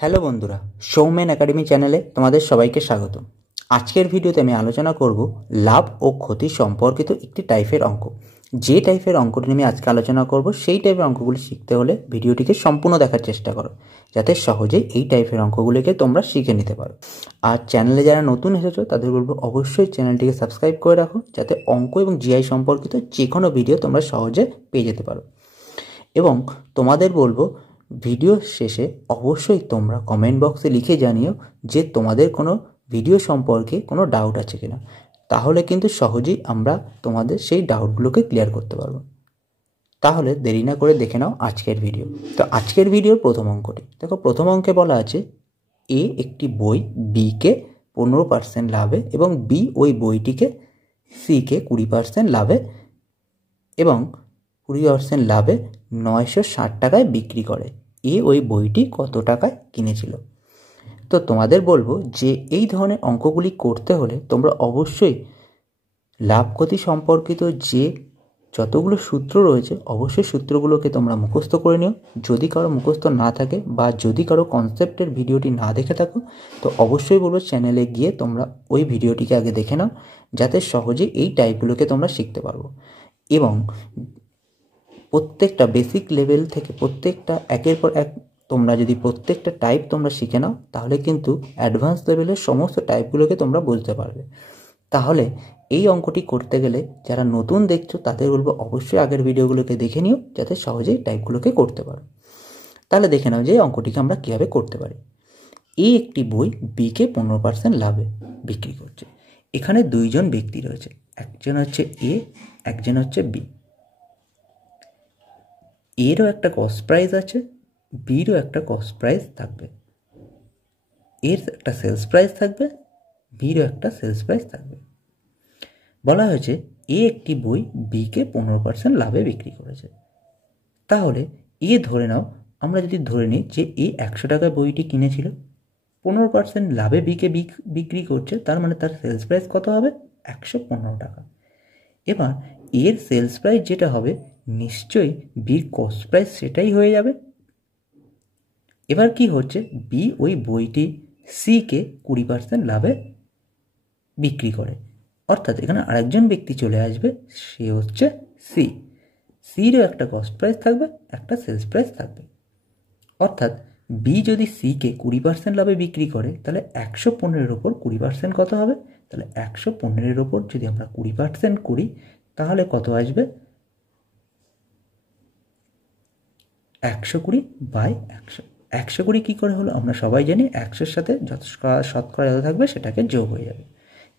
Hello বন্ধুরা, Soumen academy চ্যানেলে তোমাদের সবাইকে স্বাগত। আজকের ভিডিওতে আমি আলোচনা করব লাভ ও ক্ষতি সম্পর্কিত একটি টাইপের অঙ্ক। যে টাইপের অঙ্কটি আমি আজকে আলোচনা করব সেই টাইপের অঙ্কগুলি শিখতে হলে ভিডিওটিকে সম্পূর্ণ দেখার চেষ্টা করো, যাতে সহজেই এই টাইপের অঙ্কগুলিকে তোমরা শিখে নিতে পারো। আর চ্যানেলে যারা নতুন এসেছো তাদের বলবো অবশ্যই চ্যানেলটিকে সাবস্ক্রাইব করে রাখো, যাতে অঙ্ক এবং জিআই সম্পর্কিত যে কোনো ভিডিও তোমরা সহজে পেয়ে যেতে পারো। এবং তোমাদের বলবো ভিডিও শেষে অবশ্যই তোমরা কমেন্ট বক্সে লিখে জানিও যে তোমাদের কোনো ভিডিও সম্পর্কে কোনো ডাউট আছে কিনা, তাহলে কিন্তু সহজেই আমরা তোমাদের সেই ডাউটগুলোকে ক্লিয়ার করতে পারবো। তাহলে দেরি না করে দেখে নাও আজকের ভিডিও। তো আজকের ভিডিওর প্রথম অঙ্কটি দেখো। প্রথম অঙ্কে বলা আছে এ একটি বই বিকে 15% লাভে এবং বি ওই বইটিকে সিকে 20% লাভে এবং 20% লাভে 960 টাকায় বিক্রি করে। এ ওই বইটি কত টাকায় কিনেছিল? তো তোমাদের বলবো যে এই ধরনের অঙ্কগুলি করতে হলে তোমরা অবশ্যই লাভ ক্ষতি সম্পর্কিত যে যতগুলো সূত্র রয়েছে অবশ্যই সূত্রগুলোকে তোমরা মুখস্থ করে নিও। যদি কারো মুখস্থ না থাকে বা যদি কারো কনসেপ্টের ভিডিওটি না দেখে থাকো, তো অবশ্যই বলবো চ্যানেলে গিয়ে তোমরা ওই ভিডিওটিকে আগে দেখে নাও, যাতে সহজে এই টাইপগুলোকে তোমরা শিখতে পারবো। এবং প্রত্যেকটা বেসিক লেভেল থেকে প্রত্যেকটা একের পর এক তোমরা যদি প্রত্যেকটা টাইপ তোমরা শিখে নাও, তাহলে কিন্তু অ্যাডভান্স লেভেলের সমস্ত টাইপগুলোকে তোমরা বুঝতে পারবে। তাহলে এই অঙ্কটি করতে গেলে যারা নতুন দেখছো তাদের বলবো অবশ্যই আগের ভিডিওগুলোকে দেখে নিও, যাতে সহজেই টাইপগুলোকে করতে পারো। তাহলে দেখে নাও যে এই অঙ্কটিকে আমরা কীভাবে করতে পারি। এ একটি বই বিকে 15% লাভে বিক্রি করছে। এখানে দুইজন ব্যক্তি রয়েছে, একজন হচ্ছে এ, একজন হচ্ছে বি। এরও একটা কস্ট প্রাইস আছে, বিরও একটা কস্ট প্রাইস থাকবে। এর একটা সেলস প্রাইস থাকবে, বিরও একটা সেলস প্রাইস থাকবে। বলা হয়েছে এ একটি বই বিকে 15% লাভে বিক্রি করেছে। তাহলে এ ধরে নাও, আমরা যদি ধরে নিই যে এ 100 টাকায় বইটি কিনেছিল, 15% লাভে বিকে বিক্রি করছে, তার মানে তার সেলস প্রাইস কত হবে? 115 টাকা। এবার এর সেলস প্রাইস যেটা হবে নিশ্চয়ই বির কস্ট প্রাইস সেটাই হয়ে যাবে। এবার কি হচ্ছে, বি ওই বইটি সিকে 20% লাভে বিক্রি করে, অর্থাৎ এখানে আরেকজন ব্যক্তি চলে আসবে, সে হচ্ছে সি। সিরও একটা কস্ট প্রাইস থাকবে, একটা সেলস প্রাইস থাকবে। অর্থাৎ বি যদি সিকে 20% লাভে বিক্রি করে, তাহলে 115-এর ওপর 20% কত হবে? তাহলে 115-এর ওপর যদি আমরা 20% করি, তাহলে কত আসবে? 120/100। 120 কী করে হলো আমরা সবাই জানি, 100-এর সাথে যত শতকরা যত থাকবে সেটাকে যোগ হয়ে যাবে।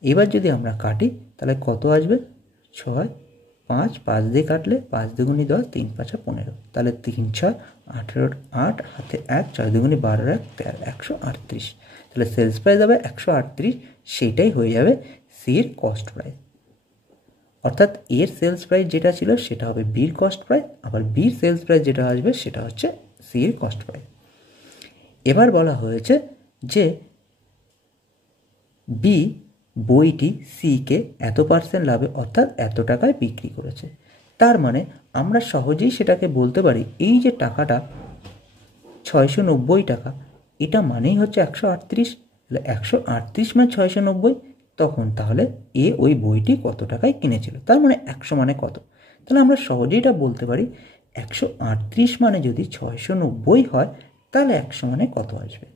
এবার যদি আমরা কাটি তাহলে কত আসবে? 6, 5, 5 দিয়ে কাটলে 5 দুগুণি 10, 3 5 15, তাহলে 3 6 18, 8 হাতে 1, 6 দুগুণি 12, 1 13, 138। তাহলে সেলস প্রাইস হবে 138, সেইটাই হয়ে যাবে সির কস্ট প্রাইস। অর্থাৎ এর সেলস প্রাইস যেটা ছিল সেটা হবে বির কস্ট প্রাইস, আবার বির সেলস প্রাইস যেটা আসবে সেটা হচ্ছে সির কস্ট প্রাইস। এবার বলা হয়েছে যে বি বইটি সিকে এত % লাভে অর্থাৎ এত টাকায় বিক্রি করেছে। তার মানে আমরা সহজেই সেটাকে বলতে পারি এই যে টাকাটা 690 টাকা, এটা মানেই হচ্ছে 138। তাহলে 138 মানে 690, তখন তাহলে এ ওই বইটি কত টাকায় কিনেছিল, তার মানে 100 মানে কত? তাহলে আমরা সহজেই এটা বলতে পারি 138 মানে যদি 690 হয়, তাহলে 100 মানে কত আসবে?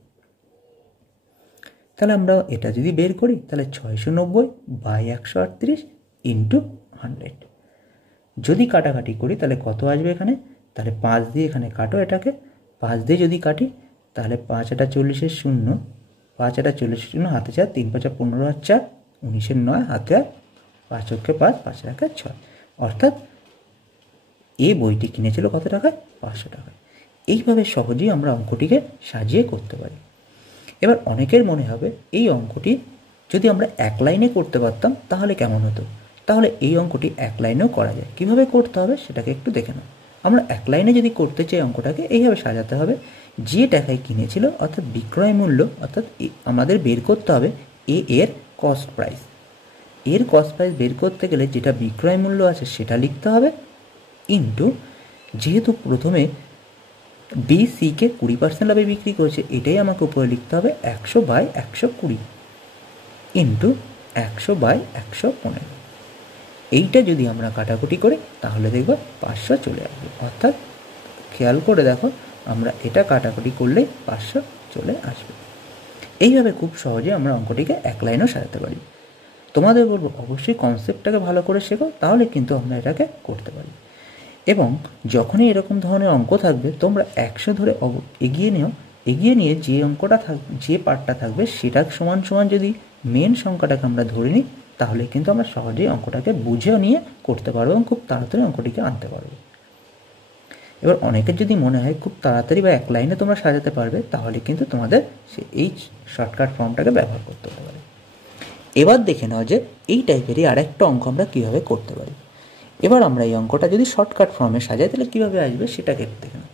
তাহলে আমরা এটা যদি বের করি, তাহলে 690/138 × 100। যদি কাটাকাটি করি তাহলে কত আসবে এখানে? তাহলে 5 দিয়ে এখানে কাটো, এটাকে 5 দিয়ে যদি কাটি তাহলে 5 এটা 40-এর 0, 5 এটা 40-এর 0, হাতে 4, 3 5 15 আর 4 19-এর 9, হাতে 5 5 5 6। অর্থাৎ এ বইটি কিনেছিল কত টাকায়? 500 টাকায়। এইভাবে সহজেই আমরা অঙ্কটিকে সাজিয়ে করতে পারি। এবার অনেকের মনে হবে এই অঙ্কটি যদি আমরা এক লাইনে করতে পারতাম তাহলে কেমন হতো। তাহলে এই অঙ্কটি এক লাইনেও করা যায়। কিভাবে করতে হবে সেটাকে একটু দেখে নাও। আমরা এক লাইনে যদি করতে চাই অঙ্কটাকে এইভাবে সাজাতে হবে, যে টাকায় কিনেছিল অর্থাৎ বিক্রয় মূল্য, অর্থাৎ আমাদের বের করতে হবে এ এর কস্ট প্রাইস। এর কস্ট প্রাইস বের করতে গেলে যেটা বিক্রয় মূল্য আছে সেটা লিখতে হবে, ইন্টু যেহেতু প্রথমে বি সিকে 20% লাভে বিক্রি করেছে, এটাই আমাকে উপরে লিখতে হবে 100/120 ইন্টু 100/115। এইটা যদি আমরা কাটাকুটি করি তাহলে দেখব 500 চলে আসবে। অর্থাৎ খেয়াল করে দেখো, আমরা এটা কাটাকুটি করলেই 500 চলে আসবে। এইভাবে খুব সহজে আমরা অঙ্কটিকে এক লাইনেও সাজাতে পারি। তোমাদের বলবো অবশ্যই কনসেপ্টটাকে ভালো করে শেখো, তাহলে কিন্তু আমরা এটাকে করতে পারি। এবং যখনই এরকম ধরনের অঙ্ক থাকবে তোমরা 100 ধরে এগিয়ে নিয়ে যে অঙ্কটা থাকবে, যে পার্টটা থাকবে সেটা সমান সমান যদি মেন সংখ্যাটাকে আমরা ধরে নিই, তাহলে কিন্তু আমরা সহজেই অঙ্কটাকে বুঝেও নিয়ে করতে পারবো এবং খুব তাড়াতাড়ি অঙ্কটিকে আনতে পারবো। এবার অনেকের যদি মনে হয় খুব তাড়াতাড়ি বা এক লাইনে তোমরা সাজাতে পারবে, তাহলে কিন্তু তোমাদের এই শর্টকাট ফর্মটাকে ব্যবহার করতে হতে পারে। এবার দেখে নাও যে এই টাইপেরই আরেকটা অঙ্ক আমরা কীভাবে করতে পারি। এবার আমরা এই অঙ্কটা যদি শর্টকাট ফর্মে সাজাই তাহলে কীভাবে আসবে সেটাকে দেখে নাও।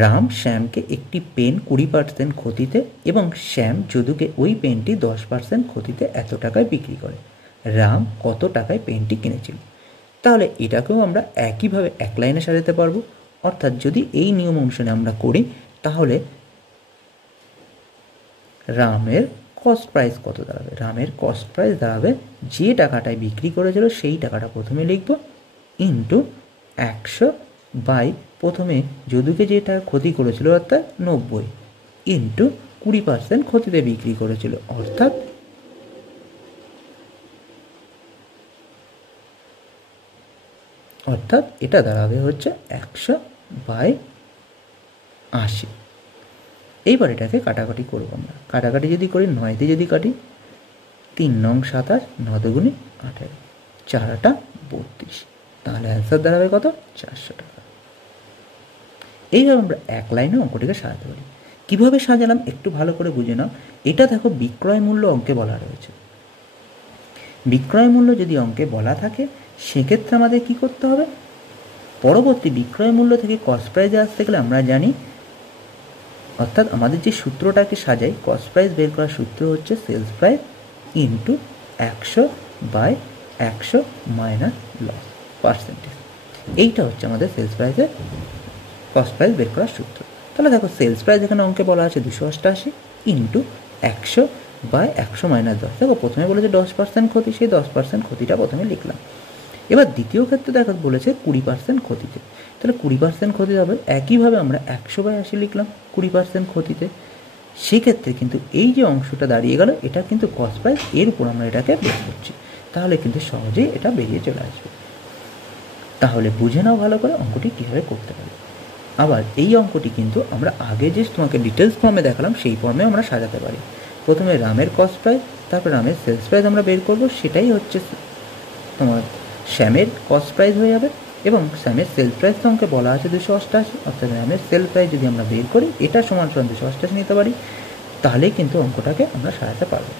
রাম শ্যামকে একটি পেন 20% ক্ষতিতে এবং শ্যাম যদুকে ওই পেনটি 10% ক্ষতিতে এত টাকায় বিক্রি করে। রাম কত টাকায় পেনটি কিনেছিল? তাহলে এটাকেও আমরা একইভাবে এক লাইনে সাজাতে পারবো। অর্থাৎ যদি এই নিয়ম অনুসারে আমরা করি তাহলে রামের কস্ট প্রাইস কত দাঁড়াবে? রামের কস্ট প্রাইস দাঁড়াবে যে টাকাটায় বিক্রি করেছিল সেই টাকাটা প্রথমে লিখব ইন্টু 100 বাই প্রথমে যদুকে যে টাকা ক্ষতি করেছিল অর্থাৎ 90 ইন্টু 20% ক্ষতিতে বিক্রি করেছিল অর্থাৎ এটা দাঁড়াবে হচ্ছে 100/80। এইবার এটাকে কাটাকাটি করবো আমরা। কাটাকাটি যদি করি 9 দিয়ে যদি কাটি 3 নং 27, 9 দুগুণে 18, 4 32, তাহলে অ্যান্সার দাঁড়াবে কত? 400 টাকা। এইভাবে আমরা এক লাইনে অঙ্কটিকে সাজাতে পারি। কীভাবে সাজালাম একটু ভালো করে বুঝে নাও। এটা দেখো বিক্রয় মূল্য অঙ্কে বলা রয়েছে। বিক্রয় মূল্য যদি অঙ্কে বলা থাকে সেক্ষেত্রে আমাদের কি করতে হবে? পরবর্তী বিক্রয় মূল্য থেকে কস্ট প্রাইসে আসতে গেলে আমরা জানি, অর্থাৎ আমাদের যে সূত্রটাকে সাজাই, কস্ট প্রাইস বের করার সূত্র হচ্ছে sales price into 100/100 minus loss percentage. এইটা হচ্ছে আমাদের সেলস প্রাইসের কস্ট প্রাইস বের করার সূত্র। তাহলে দেখো সেলস প্রাইস এখানে অঙ্কে বলা আছে 288 ইন্টু 100/100 মাইনাস 10। দেখো প্রথমে বলেছে 10% ক্ষতি, সেই 10% ক্ষতিটা প্রথমে লিখলাম। এবার দ্বিতীয় ক্ষেত্রে দেখো বলেছে 20% ক্ষতিতে, তাহলে 20% ক্ষতি হবে। একইভাবে আমরা 100/80 লিখলাম 20% ক্ষতিতে। সেক্ষেত্রে কিন্তু এই যে অংশটা দাঁড়িয়ে গেল এটা কিন্তু কস্ট প্রাইস, এর উপর আমরা এটাকে বের করছি, তাহলে কিন্তু সহজেই এটা বেরিয়ে চলে আসবে। তাহলে বুঝে নাও ভালো করে অঙ্কটি কীভাবে করতে পারি। আবার এই অঙ্কটি কিন্তু আমরা আগে যে তোমাকে ডিটেলস ফর্মে দেখালাম সেই ফর্মে আমরা সাজাতে পারি। প্রথমে রামের কস্ট প্রাইস, তারপর রামের সেলস প্রাইস আমরা বের করব, সেটাই হচ্ছে তোমার শ্যামের কস্ট প্রাইস হয়ে যাবে। এবং শ্যামের সেল প্রাইস তো অঙ্কে বলা আছে 288, অর্থাৎ শ্যামের সেল প্রাইস যদি আমরা বের করি এটা সমান 288 নিতে পারি, তাহলেই কিন্তু অঙ্কটাকে আমরা সাজাতে পারবো।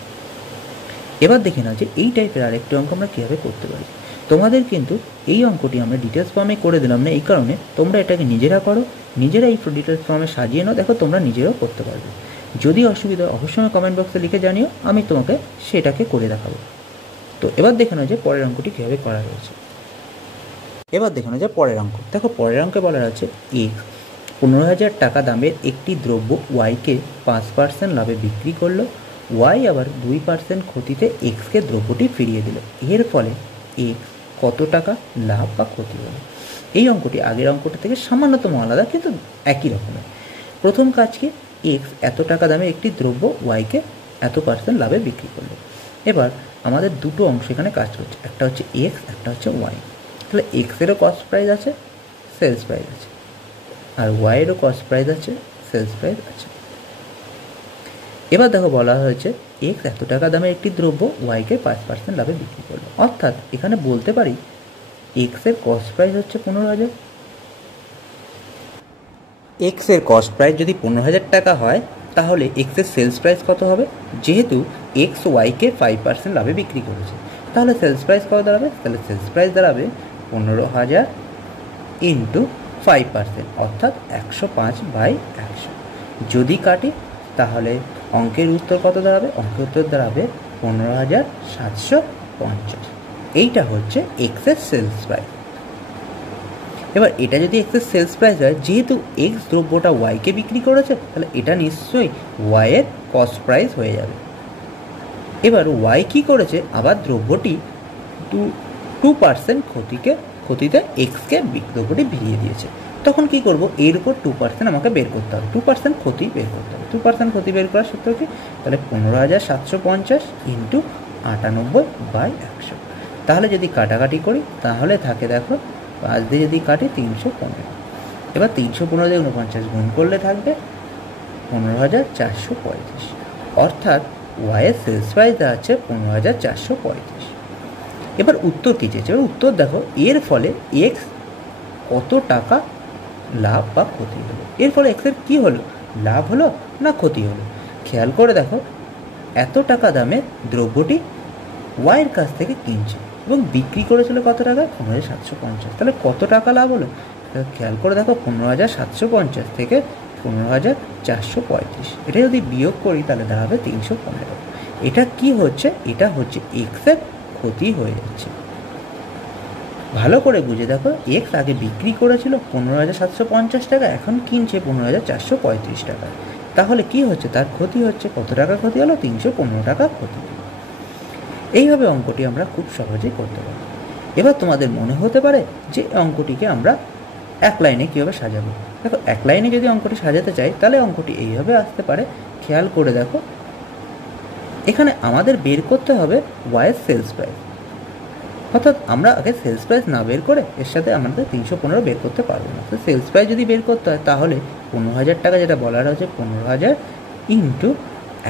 এবার দেখে নাও যে এই টাইপের আরেকটি অঙ্ক আমরা কীভাবে করতে পারি। তোমাদের কিন্তু এই অঙ্কটি আমরা ডিটেলস ফর্মে করে দিলাম না, এই কারণে তোমরা এটাকে নিজেরা করো, নিজেরা এই ডিটেলস ফর্মে সাজিয়ে নাও, দেখো তোমরা নিজেরাও করতে পারবে। যদি অসুবিধা অবশ্যই কমেন্ট বক্সে লিখে জানিও, আমি তোমাকে সেটাকে করে দেখাবো। তো এবার দেখে নাও যে পরের অঙ্কটি কীভাবে করা রয়েছে। এবার দেখে নাও যে পরের অঙ্ক। দেখো পরের অঙ্কে বলা আছে এক্স 15,000 টাকা দামের একটি দ্রব্য ওয়াইকে 5% লাভে বিক্রি করলো, ওয়াই আবার 2% ক্ষতিতে এক্সকে দ্রব্যটি ফিরিয়ে দিল। এর ফলে এক্স কত টাকা লাভ বা ক্ষতি হলো? এই অঙ্কটি আগের অঙ্কটি থেকে সামান্যতম আলাদা কিন্তু একই রকমের। প্রথম কাজ কি, এক্স এত টাকা দামের একটি দ্রব্য ওয়াইকে এত % লাভে বিক্রি করলো। এবার আমাদের দুটো অংশ এখানে কাজ করছে, একটা হচ্ছে এক্স, একটা হচ্ছে ওয়াই। তাহলে এক্সেরও কস্ট প্রাইস আছে, সেলস প্রাইস আছে, আর ওয়াইয়েরও কস্ট প্রাইস আছে, সেলস প্রাইস আছে। এবার দেখো বলা হয়েছে এক্স এত টাকা দামের একটি দ্রব্য ওয়াইকে 5% লাভে বিক্রি করলো। অর্থাৎ এখানে বলতে পারি এক্সের কস্ট প্রাইস হচ্ছে 15,000। এক্সের কস্ট প্রাইস যদি 15,000 টাকা হয় তাহলে এক্সের সেলস প্রাইস কত হবে? যেহেতু এক্স ওয়াইকে 5% লাভে বিক্রি করেছে, তাহলে সেলস প্রাইস কত দাঁড়াবে? তাহলে সেলস প্রাইস দাঁড়াবে 15,000 ইন্টু 5%, অর্থাৎ 105/100। যদি কাটি তাহলে অঙ্কের উত্তর কত দাঁড়াবে? অঙ্কের উত্তর দাঁড়াবে 15,750। এইটা হচ্ছে এক্সের সেলস প্রাইস। এবার এটা যদি এক্সের সেলস প্রাইস হয়, যেহেতু এক্স দ্রব্যটা ওয়াইকে বিক্রি করেছে, তাহলে এটা নিশ্চয়ই ওয়াইয়ের কস্ট প্রাইস হয়ে যাবে। এবার ওয়াই কী করেছে, আবার দ্রব্যটি 2% ক্ষতিতে এক্সকে দ্রব্যটি ভিড়িয়ে দিয়েছে। তখন কি করব, এর উপর 2% আমাকে বের করতে হবে, 2% ক্ষতি বের করতে হবে। 2% ক্ষতি বের করার সূত্র কি, তাহলে 15,750 ইন্টু 98/100। তাহলে যদি কাটাকাটি করি তাহলে থাকে, দেখো 5 দিয়ে যদি কাটি 315। এবার 315 দিয়ে 49 গুণ করলে থাকবে 15,435। অর্থাৎ ওয়াইয়ের সেলস প্রাইস দাঁড়াচ্ছে 15,435। এবার উত্তর কী চেয়েছে, এবার উত্তর দেখো, এর ফলে এক্স কত টাকা লাভ বা ক্ষতি হলো। এর ফলে এক্সের কী হলো, লাভ হলো না ক্ষতি হলো। খেয়াল করে দেখো, এত টাকা দামে দ্রব্যটি ওয়াইয়ের কাছ থেকে কিনছে এবং বিক্রি করেছিল কত টাকায়, 15,750। তাহলে কত টাকা লাভ হলো, খেয়াল করে দেখো, 15,750 থেকে 15,435, এটা যদি বিয়োগ করি তাহলে দাঁড়াবে 315। এটা কি হচ্ছে, এটা হচ্ছে এক্সের ক্ষতি হয়ে যাচ্ছে। ভালো করে বুঝে দেখো, এক্স আগে বিক্রি করেছিল 15,750 টাকা, এখন কিনছে 15,435 টাকা। তাহলে কি হচ্ছে, তার ক্ষতি হচ্ছে। কত টাকা ক্ষতি হলো, 315 টাকা ক্ষতি হলো। এইভাবে অঙ্কটি আমরা খুব সহজেই করতে পারি। এবার তোমাদের মনে হতে পারে যে অঙ্কটিকে আমরা এক লাইনে কীভাবে সাজাবো। দেখো, এক লাইনে যদি অঙ্কটি সাজাতে চাই তাহলে অঙ্কটি এইভাবে আসতে পারে। খেয়াল করে দেখো, এখানে আমাদের বের করতে হবে ওয়াইয়ের সেলস প্রাইস। অর্থাৎ আমরা আগে সেলস প্রাইস না বের করে এর সাথে আমাদের 315 বের করতে পারবো না। তো সেলস প্রাইস যদি বের করতে হয় তাহলে 15,000 টাকা, যেটা বলার হচ্ছে 15,000 ইন্টু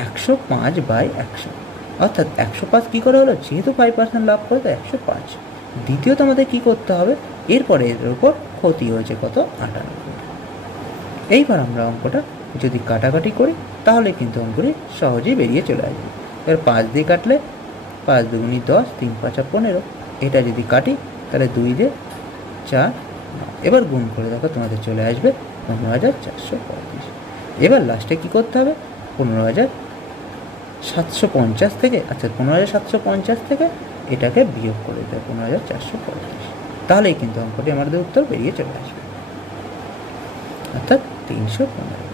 105/100। অর্থাৎ 105 কী করে হলো, যেহেতু 5% লাভ করে তো 105। দ্বিতীয়ত আমাদের কী করতে হবে, এরপরে এর উপর ক্ষতি হয়েছে কত, 98। এইবার আমরা অঙ্কটা যদি কাটাকাটি করি তাহলে কিন্তু অঙ্কটি সহজেই বেরিয়ে চলে আসবে। এবার 5 দিয়ে কাটলে 5 দুগুণি 10, 3 5 15। এটা যদি কাটি তাহলে 2 দিয়ে 4। এবার গুণ করে দেখো তোমাদের চলে আসবে 15,435। এবার লাস্টে কী করতে হবে, 15,750 থেকে, আচ্ছা 15,750 থেকে এটাকে বিয়োগ করে দিতে হবে 15,435। তাহলেই কিন্তু অঙ্কটি আমাদের উত্তর বেরিয়ে চলে আসবে, অর্থাৎ 315।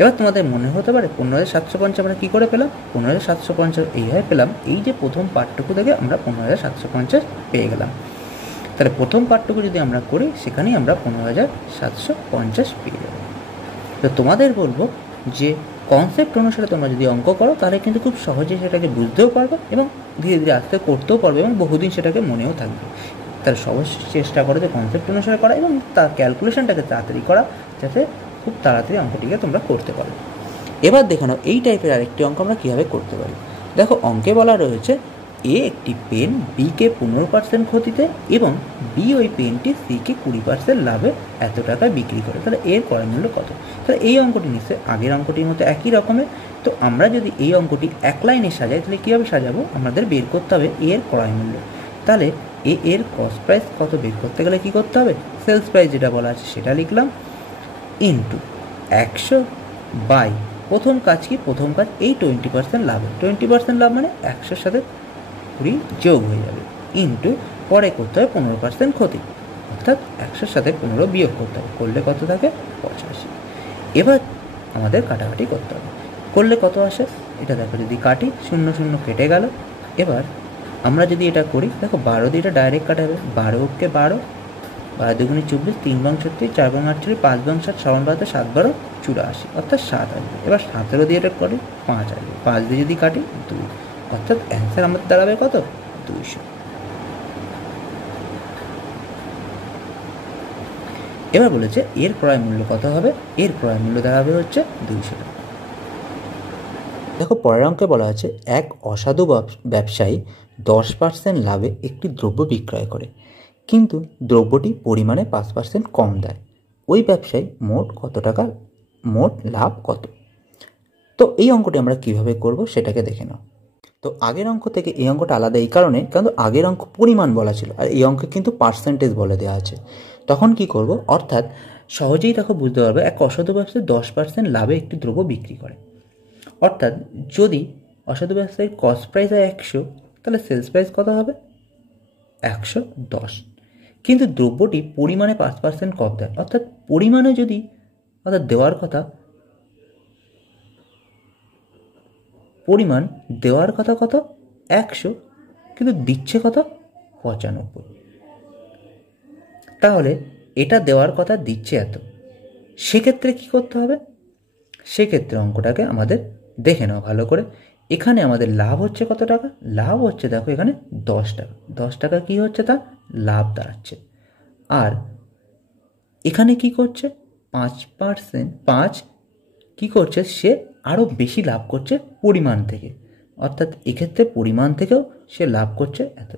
এবার তোমাদের মনে হতে পারে 15,750 আমরা কী করে পেলাম, 15,750 এইভাবে পেলাম, এই যে প্রথম পার্টটুকু থেকে আমরা 15,750 পেয়ে গেলাম। তাহলে প্রথম পার্টটুকু যদি আমরা করি সেখানেই আমরা 15,750 পেয়ে যাব। তো তোমাদের বলবো যে কনসেপ্ট অনুসারে তোমরা যদি অঙ্ক করো তাহলে কিন্তু খুব সহজেই সেটাকে বুঝতেও পারবে এবং ধীরে ধীরে আস্তে করতেও পারবে এবং বহুদিন সেটাকে মনেও থাকবে। তাহলে সবাই চেষ্টা করে যে কনসেপ্ট অনুসারে করা এবং তার ক্যালকুলেশনটাকে তাড়াতাড়ি করা, যাতে খুব তাড়াতাড়ি অঙ্কটিকে তোমরা করতে পারো। এবার দেখে নাও এই টাইপের আরেকটি অঙ্ক আমরা কীভাবে করতে পারি। দেখো, অঙ্কে বলা রয়েছে এ একটি পেন বিকে 15% ক্ষতিতে এবং বি ওই পেনটি সিকে 20% লাভে এত টাকায় বিক্রি করে। তাহলে এর ক্রয় মূল্য কত। তাহলে এই অঙ্কটি নিশ্চয়ই আগের অঙ্কটির মতো একই রকমের। তো আমরা যদি এই অঙ্কটি এক লাইনে সাজাই তাহলে কীভাবে সাজাবো, আমাদের বের করতে হবে এর ক্রয় মূল্য। তাহলে এর কস্ট প্রাইস কত বের করতে গেলে কী করতে হবে, সেলস প্রাইস যেটা বলা আছে সেটা লিখলাম, ইন্টু 100 বাই প্রথম কাজ কি, প্রথম কাজ এই 20% লাভ। 20% লাভ মানে 100-র সাথে 20 যোগ হয়ে যাবে, ইন্টু পরে করতে হবে 15% ক্ষতি, অর্থাৎ 100-র সাথে 15 বিয়োগ করতে হবে, করলে কত থাকে 85। এবার আমাদের কাটাকাটি করতে হবে, করলে কত আসে এটা দেখো, যদি কাটি 0 0 কেটে গেল। এবার আমরা যদি এটা করি, দেখো 12 দিয়ে এটা ডাইরেক্ট কাটা হবে, 12কে 12, 12 দুগুণে 24, 3 বাং 36, 4 বাং 48, 5 বাং 60, 6 বাং 12, 7 12 84, অর্থাৎ 7 আসবে। এবার 17 দিয়ে এটা করি 5 আসবে, 5 দিয়ে যদি কাটি 2, অর্থাৎ অ্যান্সার আমাদের দাঁড়াবে কত, 200। এবার বলেছে এর ক্রয় মূল্য কত হবে, এর ক্রয় মূল্য দাঁড়াবে হচ্ছে 200 টাকা। দেখো, পরের অঙ্কে বলা আছে এক অসাধু ব্যবসায়ী 10% লাভে একটি দ্রব্য বিক্রয় করে, কিন্তু দ্রব্যটি পরিমাণে 5% কম দেয়। ওই ব্যবসায়ী মোট কত টাকা, মোট লাভ কত। তো এই অঙ্কটি আমরা কিভাবে করব সেটাকে দেখে নাও। তো আগের অঙ্ক থেকে এই অঙ্কটা আলাদা এই কারণে, কারণ আগের অঙ্ক পরিমাণ বলা ছিল আর এই অঙ্কে কিন্তু পার্সেন্টেজ বলে দেওয়া আছে। তখন কি করব, অর্থাৎ সহজেই দেখো বুঝতে পারবে এক অসাধু ব্যবসায়ী 10% লাভে একটি দ্রব্য বিক্রি করে। অর্থাৎ যদি অসাধু ব্যবসায়ীর কস্ট প্রাইস হয় 100, তাহলে সেলস প্রাইস কত হবে 110। কিন্তু দ্রব্যটি পরিমাণে 5% কম দেয়, অর্থাৎ পরিমাণে যদি অর্থাৎ দেওয়ার কথা পরিমাণ দেওয়ার কথা কত 100, কিন্তু দিচ্ছে কত 95। তাহলে এটা দেওয়ার কথা দিচ্ছে এত, সেক্ষেত্রে কি করতে হবে? সেক্ষেত্রে অঙ্কটাকে আমাদের দেখে নাও ভালো করে। এখানে আমাদের লাভ হচ্ছে কত টাকা? লাভ হচ্ছে দেখো এখানে 10 টাকা। 10 টাকা কি হচ্ছে? তার লাভ দাঁড়াচ্ছে। আর এখানে কি করছে? 5%, 5 কি করছে? সে আরও বেশি লাভ করছে পরিমাণ থেকে, অর্থাৎ এক্ষেত্রে পরিমাণ থেকেও সে লাভ করছে এত।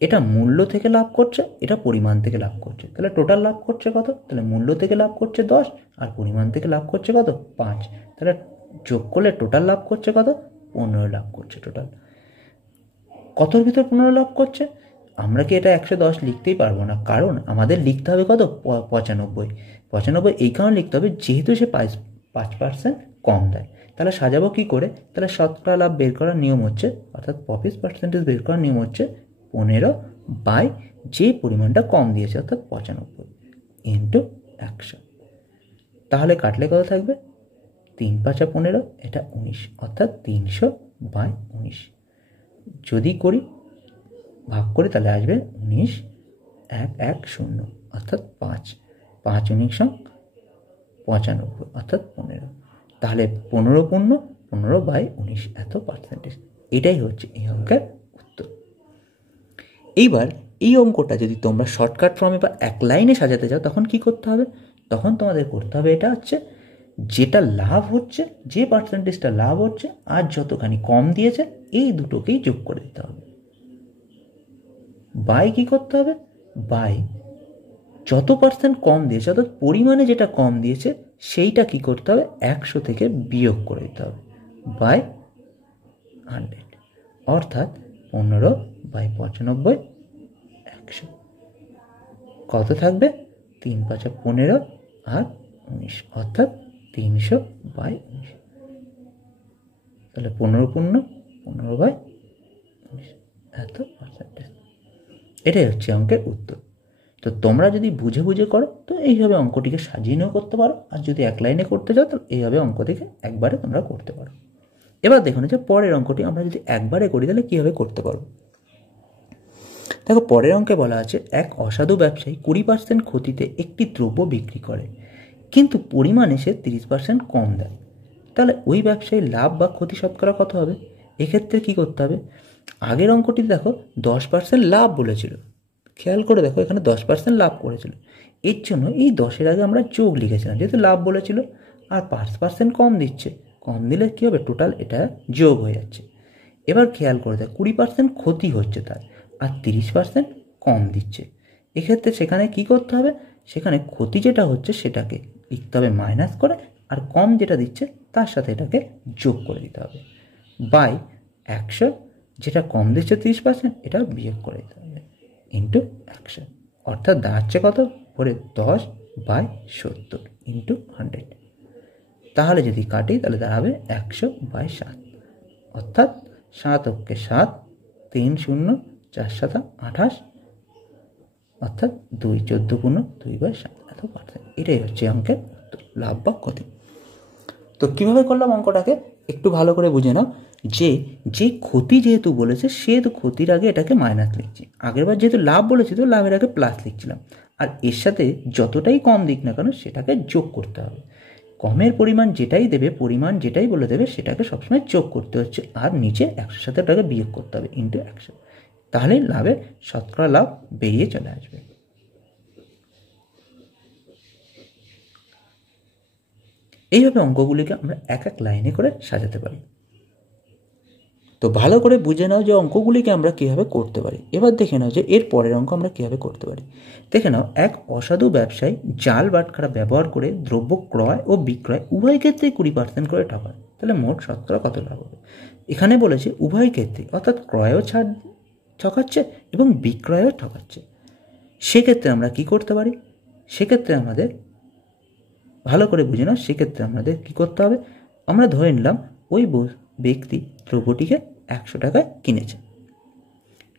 এটা মূল্য থেকে লাভ করছে, এটা পরিমাণ থেকে লাভ করছে। তাহলে টোটাল লাভ করছে কত? তাহলে মূল্য থেকে লাভ করছে 10 আর পরিমাণ থেকে লাভ করছে কত? 5। তাহলে যোগ করলে টোটাল লাভ করছে কত? 15 লাভ করছে টোটাল। কতর ভিতর 15 লাভ করছে? আমরা কি এটা 110 লিখতেই পারবো না, কারণ আমাদের লিখতে হবে কত? 95। 95 এই কারণে লিখতে হবে যেহেতু সে 5% কম দেয়। তাহলে সাজাবো কি করে? তাহলে শতকরা লাভ বের করার নিয়ম হচ্ছে, অর্থাৎ প্রফিট পার্সেন্টেজ বের করার নিয়ম হচ্ছে 15 বাই যে পরিমাণটা কম দিয়েছে অর্থাৎ 95 ইন্টু 100। তাহলে কাটলে কত থাকবে? 3 5 15, এটা 19, অর্থাৎ 300 বাই 19। যদি করি ভাগ করি তাহলে আসবে 19 1 1 0, অর্থাৎ 5 5 19 95, অর্থাৎ 15। তাহলে 15 বাই 19 এত পার্সেন্টেজ। এটাই হচ্ছে এই অঙ্কের উত্তর। এইবার এই অঙ্কটা যদি তোমরা শর্টকাট ফর্মে বা এক লাইনে সাজাতে চাও তখন কি করতে হবে? তখন তোমাদের করতে হবে এটা হচ্ছে যেটা লাভ হচ্ছে, যে পার্সেন্টেজটা লাভ হচ্ছে আর যতখানি কম দিয়েছে এই দুটোকেই যোগ করে দিতে হবে। বাই কি করতে হবে? বাই যত পার্সেন্ট কম দিয়েছে অর্থাৎ পরিমাণে যেটা কম দিয়েছে সেইটা কি করতে হবে? 100 থেকে বিয়োগ করে দিতে হবে বাই 100, অর্থাৎ 15 বাই 95 100। কত থাকবে? 3 5 15 আর 19, অর্থাৎ 300 বাই 19। তাহলে 15 বাই 19 এত পার্সেন্টেজ। এটাই হচ্ছে অঙ্কের উত্তর। তো তোমরা যদি বুঝে বুঝে করো তো এইভাবে অঙ্কটিকে সাজিয়ে নিয়েও করতে পারো, আর যদি এক লাইনে করতে চাও তো এইভাবে অঙ্কটিকে একবারে তোমরা করতে পারো। এবার দেখুন যে পরের অঙ্কটি আমরা যদি একবারে করি তাহলে কীভাবে করতে পারবো। দেখো পরের অঙ্কে বলা আছে এক অসাধু ব্যবসায়ী 20% ক্ষতিতে একটি দ্রব্য বিক্রি করে, কিন্তু পরিমাণে সে 30% কম দেয়। তাহলে ওই ব্যবসায়ীর লাভ বা ক্ষতি শতকরা কত হবে? এক্ষেত্রে কি করতে হবে? আগের অঙ্কটি দেখো 10% লাভ বলেছিল, খেয়াল করে দেখো এখানে 10% লাভ করেছিল, এর জন্য এই 10-এর আগে আমরা যোগ লিখেছিলাম যেহেতু লাভ বলেছিল। আর 5% কম দিচ্ছে, কম দিলে কী হবে? টোটাল এটা যোগ হয়ে যাচ্ছে। এবার খেয়াল করে দেখ 20% ক্ষতি হচ্ছে তার, আর 30% কম দিচ্ছে। এক্ষেত্রে সেখানে কি করতে হবে? সেখানে ক্ষতি যেটা হচ্ছে সেটাকে লিখতে হবে মাইনাস করে, আর কম যেটা দিচ্ছে তার সাথে এটাকে যোগ করে দিতে হবে বাই 100, যেটা কম দিচ্ছে 30% এটা বিয়োগ করে দিতে হবে ইন্টু 100, অর্থাৎ দাঁড়াচ্ছে কত? পরে 10 বাই 70 ইন্টু 100। তাহলে যদি কাটি তাহলে দাঁড়াবে 100 বাই 7, অর্থাৎ 7 অক্ষে 7, 3 0 4 7 28, অর্থাৎ 2 14 গুণ 2 বাই 7 এত পার্সেন্ট। এটাই হচ্ছে অঙ্কের উত্তর, লাভ বা ক্ষতি। তো কীভাবে করলাম অঙ্কটাকে একটু ভালো করে বুঝে নাও। যে ক্ষতি যেহেতু বলেছে সেহেতু ক্ষতির আগে এটাকে মাইনাস লিখছি, আগেরবার যেহেতু লাভ বলেছি তো লাভের আগে প্লাস লিখছিলাম, আর এর সাথে যতটাই কম দিক না কেন সেটাকে যোগ করতে হবে। কমের পরিমাণ যেটাই দেবে, পরিমাণ যেটাই বলে দেবে সেটাকে সবসময় যোগ করতে হচ্ছে, আর নিচে 100 সাথে ওটাকে বিয়োগ করতে হবে ইন্টু 100, তাহলে লাভের শতকরা লাভ বেরিয়ে চলে আসবে। এইভাবে অঙ্কগুলিকে আমরা এক এক লাইনে করে সাজাতে পারি। তো ভালো করে বুঝে নাও যে অঙ্কগুলিকে আমরা কীভাবে করতে পারি। এবার দেখে নাও যে এর পরের অঙ্ক আমরা কীভাবে করতে পারি। দেখে নাও এক অসাধু ব্যবসায়ী জাল বাটখারা ব্যবহার করে দ্রব্য ক্রয় ও বিক্রয় উভয় ক্ষেত্রেই 20% করে ঠকায়। তাহলে মোট শতকরা কত লাভ হবে? এখানে বলেছে উভয় ক্ষেত্রে, অর্থাৎ ক্রয়ও ছাড় ঠকাচ্ছে এবং বিক্রয়ও ঠকাচ্ছে। সেক্ষেত্রে আমরা কি করতে পারি? সেক্ষেত্রে আমাদের ভালো করে বুঝে নাও, সেক্ষেত্রে আমাদের কী করতে হবে? আমরা ধরে নিলাম ওই ব্যক্তি দ্রব্যটিকে 100 টাকায় কিনেছে।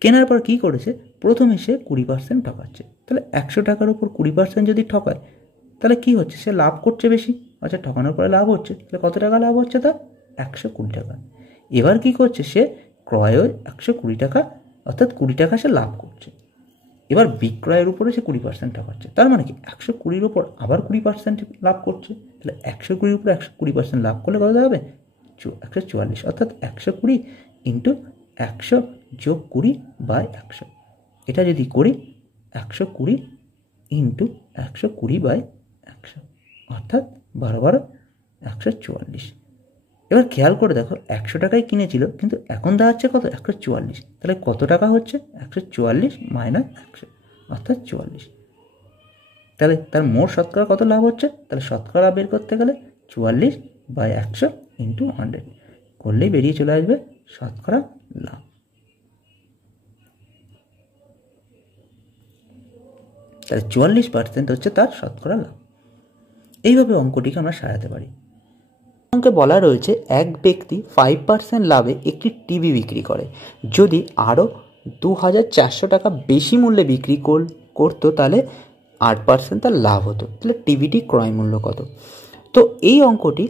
কেনার পর কি করেছে? প্রথমে সে 20% ঠকাচ্ছে, তাহলে 100 টাকার উপর 20% যদি ঠকায় তাহলে কি হচ্ছে, সে লাভ করছে বেশি, আচ্ছা ঠকানোর পরে লাভ হচ্ছে, তাহলে কত টাকা লাভ হচ্ছে তার? 120 টাকা। এবার কি করছে, সে ক্রয়ে 120 টাকা অর্থাৎ 20 টাকা সে লাভ করছে। এবার বিক্রয়ের উপরে সে 20% ঠকাচ্ছে, তার মানে কি 120-র উপর আবার 20% লাভ করছে। তাহলে 120-র উপরে 120% লাভ করলে কত দাঁড়াবে? 144, অর্থাৎ 120 ইন্টু 100 যোগ 20/100। এটা যদি করি 120 ইন্টু 120/100 অর্থাৎ 12 144। এবার খেয়াল করে দেখো 100 টাকায় কিনেছিল, কিন্তু এখন দাঁড়াচ্ছে কত? 144। তাহলে কত টাকা হচ্ছে? 144 মাইনাস 100 অর্থাৎ 44। তাহলে তার মোট শতকরা কত লাভ হচ্ছে? তাহলে শতকরা বের করতে গেলে 44/100 ইন্টু 100 করলেই বেরিয়ে চলে আসবে শতকরা লাভ। তাহলে 44% হচ্ছে তার শতকরা লাভ। এইভাবে অঙ্কটিকে আমরা সাজাতে পারি। অঙ্কে বলা রয়েছে এক ব্যক্তি 5% লাভে একটি টিভি বিক্রি করে। যদি আরও 2400 টাকা বেশি মূল্যে বিক্রি করতো তাহলে 8% তার লাভ হতো। তাহলে টিভিটি ক্রয় মূল্য কত? তো এই অঙ্কটি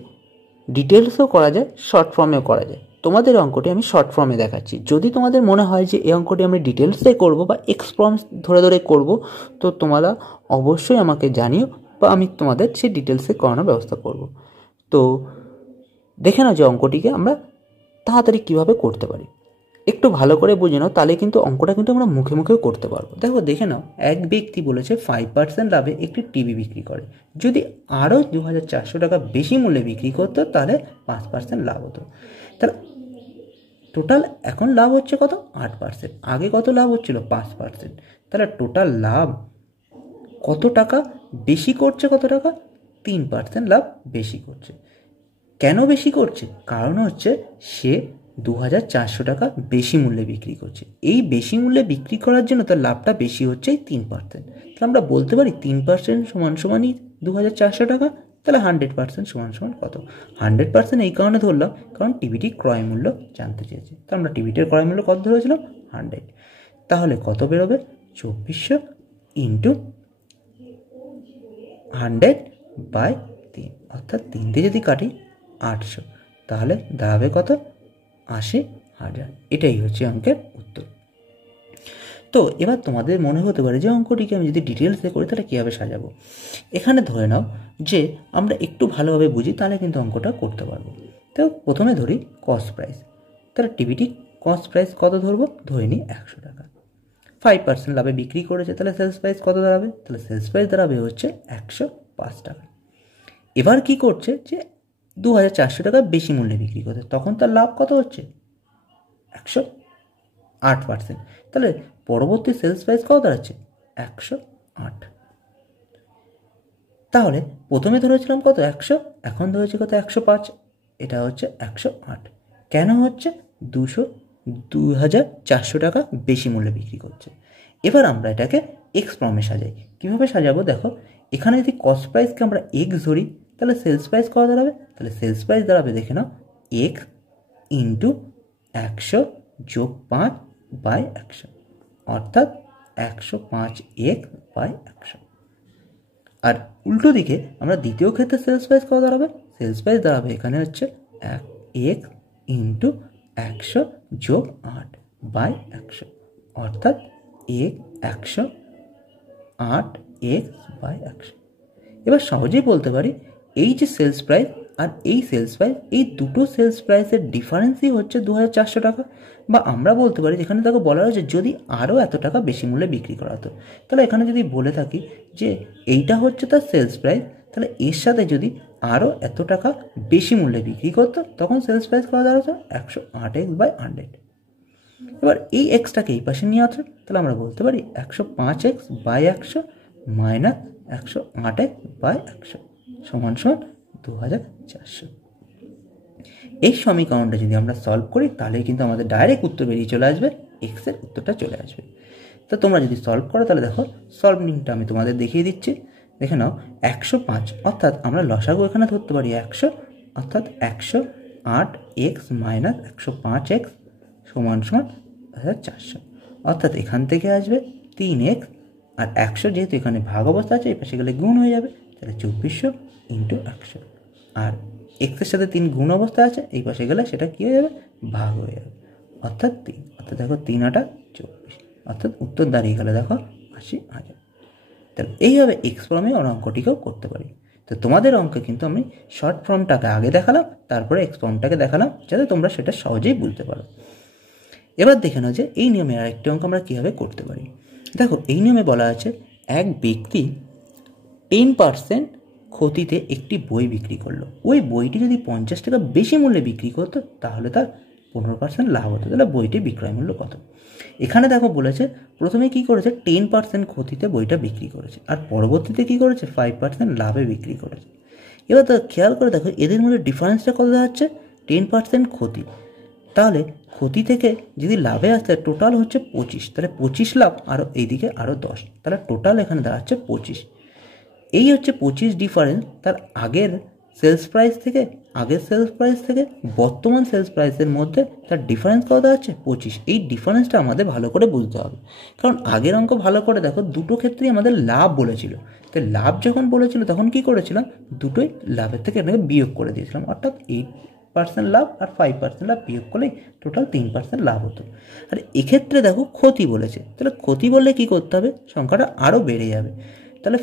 ডিটেলসও করা যায়, শর্ট ফর্মেও করা যায়। তোমাদের অঙ্কটি আমি শর্ট ফর্মে দেখাচ্ছি। যদি তোমাদের মনে হয় যে এই অঙ্কটি আমি ডিটেলসে করব বা এক্সপ্রম ধরে ধরে করব, তো তোমরা অবশ্যই আমাকে জানিও বা আমি তোমাদের সেই ডিটেলসে করানোর ব্যবস্থা করব। তো দেখে নাও যে অঙ্কটিকে আমরা তাড়াতাড়ি কীভাবে করতে পারি। একটু ভালো করে বুঝে নাও, তাহলে কিন্তু অঙ্কটা কিন্তু আমরা মুখে মুখেও করতে পারবো। দেখে নাও, এক ব্যক্তি বলেছে 5% লাভে একটি টিভি বিক্রি করে। যদি আরও 2400 টাকা বেশি মূল্যে বিক্রি করতো তাহলে 5% লাভ হতো। তাহলে টোটাল এখন লাভ হচ্ছে কত? 8%। আগে কত লাভ হচ্ছিল? 5%। তাহলে টোটাল লাভ কত টাকা বেশি করছে? কত টাকা? 3% লাভ বেশি করছে। কেন বেশি করছে? কারণ হচ্ছে সে 2400 টাকা বেশি মূল্যে বিক্রি করছে। এই বেশি মূল্যে বিক্রি করার জন্য তার লাভটা বেশি হচ্ছে এই 3%। তাহলে আমরা বলতে পারি 3% সমান সমানই 2400 টাকা। তাহলে 100% সমান সমান কত? 100% এই কারণে ধরলাম কারণ টিভিটির ক্রয় মূল্য জানতে চেয়েছে। তো আমরা টিভিটির ক্রয় মূল্য কত ধরেছিলাম? 100। তাহলে কত বেরোবে? 2400 ইন্টু 100/3 অর্থাৎ 3 দিয়ে যদি কাটি 800, তাহলে দাঁড়াবে কত? 80,000। এটাই হচ্ছে অঙ্কের উত্তর। তো এবার তোমাদের মনে হতে পারে যে অঙ্কটিকে আমি যদি ডিটেলসে করি তাহলে কীভাবে সাজাবো। এখানে ধরে নাও যে আমরা একটু ভালোভাবে বুঝি, তাহলে কিন্তু অঙ্কটা করতে পারবো। তো প্রথমে ধরি কস্ট প্রাইস। তাহলে টিভিটি কস্ট প্রাইস কত ধরবো? ধরে নিই 100 টাকা। 5% লাভে বিক্রি করেছে, তাহলে সেলস প্রাইস কত দাঁড়াবে? তাহলে সেলস প্রাইস দাঁড়াবে হচ্ছে 105 টাকা। এবার কি করছে যে 2400 টাকা বেশি মূল্যে বিক্রি করছে, তখন তার লাভ কত হচ্ছে? 108%। তাহলে পরবর্তী সেলস প্রাইস কত দাঁড়াচ্ছে? 108। তাহলে প্রথমে ধরেছিলাম কত? 100, এখন ধরেছি কত? 105। এটা হচ্ছে 108। কেন হচ্ছে? 2400 টাকা বেশি মূল্যে বিক্রি করছে। এবার আমরা এটাকে এক্স ফর্মে সাজাই। কীভাবে সাজাবো দেখো, এখানে যদি কস্ট প্রাইসকে আমরা এক্স ধরি তাহলে সেলস প্রাইস কত দাঁড়াবে? তাহলে সেলস প্রাইস দাঁড়াবে দেখে নাও এক্স ইন্টু 100 যোগ 5/100 অর্থাৎ 105x/100। আর উল্টো দিকে আমরা দ্বিতীয় ক্ষেত্রে সেলস প্রাইস কত দাঁড়াবে? সেলস প্রাইস দাঁড়াবে এখানে হচ্ছে এক্স ইন্টু 100 যোগ 8/100 অর্থাৎ 108x/100। এবার সহজেই বলতে পারি এই যে সেলস প্রাইস আর এই সেলস প্রাইস, এই দুটো সেলস প্রাইসের ডিফারেন্সই হচ্ছে 2400 টাকা। বা আমরা বলতে পারি, যেখানে তাকে বলা হয়েছে যদি আরও এত টাকা বেশি মূল্যে বিক্রি করা হতো, তাহলে এখানে যদি বলে থাকি যে এইটা হচ্ছে তার সেলস প্রাইস, তাহলে এর সাথে যদি আরও এত টাকা বেশি মূল্যে বিক্রি করতো তখন সেলস প্রাইস করা দাঁড়াতো 108x/100। এবার এই এক্সটাকে এই পাশে নিয়ে আসো, তাহলে আমরা বলতে পারি 105x/100 মাইনাস 108x/100 সমান সমান 2400। এই সমীকরণটা যদি আমরা সলভ করি তাহলে কিন্তু আমাদের ডাইরেক্ট উত্তর বেরিয়ে চলে আসবে, এক্সের উত্তরটা চলে আসবে। তো তোমরা যদি সলভ করো তাহলে দেখো সলভিংটা আমি তোমাদের দেখিয়ে দিচ্ছি। দেখে নাও 105 অর্থাৎ আমরা লসাগু এখানে ধরতে পারি 100 অর্থাৎ 108x মাইনাস 105x সমান সমান 2400 অর্থাৎ এখান থেকে আসবে 3x আর 100 যেহেতু এখানে ভাগ অবস্থা আছে, এই পাশে গেলে গুণ হয়ে যাবে, তাহলে 2400 ইন্টু 100। আর এক্সের সাথে 3 গুণ অবস্থা আছে, এই পাশে গেলে সেটা কী হয়ে যাবে, ভাগ হয়ে যাবে, অর্থাৎ 3। অর্থাৎ দেখো 3 8 24, অর্থাৎ উত্তর দাঁড়িয়ে গেলে দেখো 80,000। তাহলে এইভাবে এক্স ফর্মে ওর অঙ্কটিকেও করতে পারি। তো তোমাদের অঙ্কে কিন্তু আমি শর্ট ফর্মটাকে আগে দেখালাম, তারপরে এক্স ফর্মটাকে দেখালাম, যাতে তোমরা সেটা সহজেই বুঝতে পারো। এবার দেখে নাও যে এই নিয়মে আরেকটি অঙ্ক আমরা কীভাবে করতে পারি। দেখো এই নিয়মে বলা আছে এক ব্যক্তি 10% ক্ষতিতে একটি বই বিক্রি করলো। ওই বইটি যদি 50 টাকা বেশি মূল্যে বিক্রি করতো তাহলে তার 15% লাভ হতো। তাহলে বইটির বিক্রয় মূল্য কত? এখানে দেখো বলেছে প্রথমে কি করেছে, 10% ক্ষতিতে বইটা বিক্রি করেছে, আর পরবর্তীতে কি করেছে, 5% লাভে বিক্রি করেছে। এবার তো খেয়াল করে দেখো এদের মধ্যে ডিফারেন্সটা কত দাঁড়াচ্ছে, 10% ক্ষতি, তাহলে ক্ষতি থেকে যদি লাভে আসতে টোটাল হচ্ছে 25, তাহলে 25 লাভ, আরও এইদিকে আরও 10, তাহলে টোটাল এখানে দাঁড়াচ্ছে 25। এই হচ্ছে 25 ডিফারেন্স তার আগের সেলস প্রাইস থেকে বর্তমান সেলস প্রাইসের মধ্যে তার ডিফারেন্স কত আছে, 25। এই ডিফারেন্সটা আমাদের ভালো করে বুঝতে হবে, কারণ আগের অঙ্ক ভালো করে দেখো দুটো ক্ষেত্রেই আমাদের লাভ বলেছিল। তো লাভ যখন বলেছিল তখন কি করেছিলাম, দুটোই লাভের থেকে এটাকে বিয়োগ করে দিয়েছিলাম, অর্থাৎ 8% লাভ আর 5% লাভ বিয়োগ করলেই টোটাল 3% লাভ হতো। আর এক্ষেত্রে দেখো ক্ষতি বলেছে, তাহলে ক্ষতি বললে কি করতে হবে, সংখ্যাটা আরও বেড়ে যাবে, তাহলে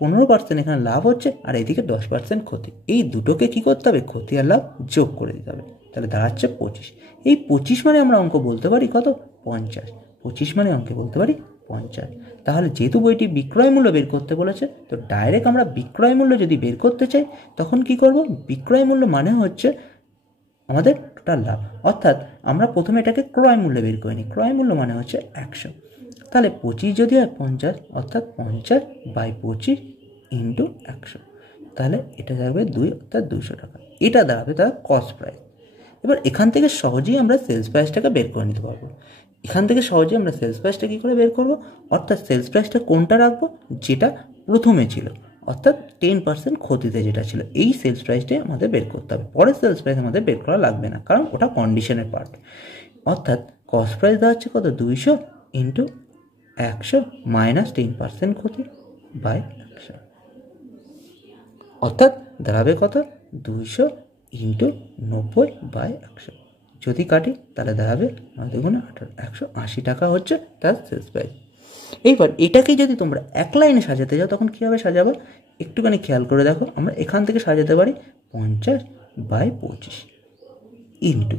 15% এখানে লাভ হচ্ছে আর এদিকে 10% ক্ষতি, এই দুটোকে কি করতে হবে, ক্ষতি আর লাভ যোগ করে দিতে হবে, তাহলে দাঁড়াচ্ছে 25। এই 25 মানে আমরা অঙ্ক বলতে পারি কত, 50। 25 মানে অঙ্কে বলতে পারি 50। তাহলে যেহেতু বইটি বিক্রয় মূল্য বের করতে বলেছে, তো ডাইরেক্ট আমরা বিক্রয় মূল্য যদি বের করতে চাই তখন কি করব, বিক্রয় মূল্য মানে হচ্ছে আমাদের টোটাল লাভ, অর্থাৎ আমরা প্রথমে এটাকে ক্রয় মূল্য বের করে নিই। ক্রয় মূল্য মানে হচ্ছে 100, তাহলে 25 যদি হয় 50, অর্থাৎ 50/25 ইন্টু 100, তাহলে এটা যাবে 2, অর্থাৎ 200 টাকা। এটা দাঁড়াবে তার কস্ট প্রাইস। এবার এখান থেকে সহজেই আমরা সেলস প্রাইসটাকে বের করে নিতে পারবো। এখান থেকে সহজেই আমরা সেলস প্রাইসটা কী করে বের করবো, অর্থাৎ সেলস প্রাইসটা কোনটা রাখবো, যেটা প্রথমে ছিল, অর্থাৎ 10% ক্ষতিতে যেটা ছিল, এই সেলস প্রাইসটাই আমাদের বের করতে হবে। পরের সেলস প্রাইস আমাদের বের করা লাগবে না, কারণ ওটা কন্ডিশনের পার্ট। অর্থাৎ কস্ট প্রাইস দাঁড়াচ্ছে কত, 200 ইন্টু 100 মাইনাস 10% ক্ষতি বাই 100, অর্থাৎ দাঁড়াবে কত, 200 ইন্টু 90/100। যদি কাটি তাহলে দাঁড়াবে 180 টাকা হচ্ছে তার সেলস প্রাইস। এইবার এটাকে যদি তোমরা এক লাইনে সাজাতে যাও তখন কীভাবে সাজাবো, একটুখানি খেয়াল করে দেখো। আমরা এখান থেকে সাজাতে পারি 50/25 ইন্টু,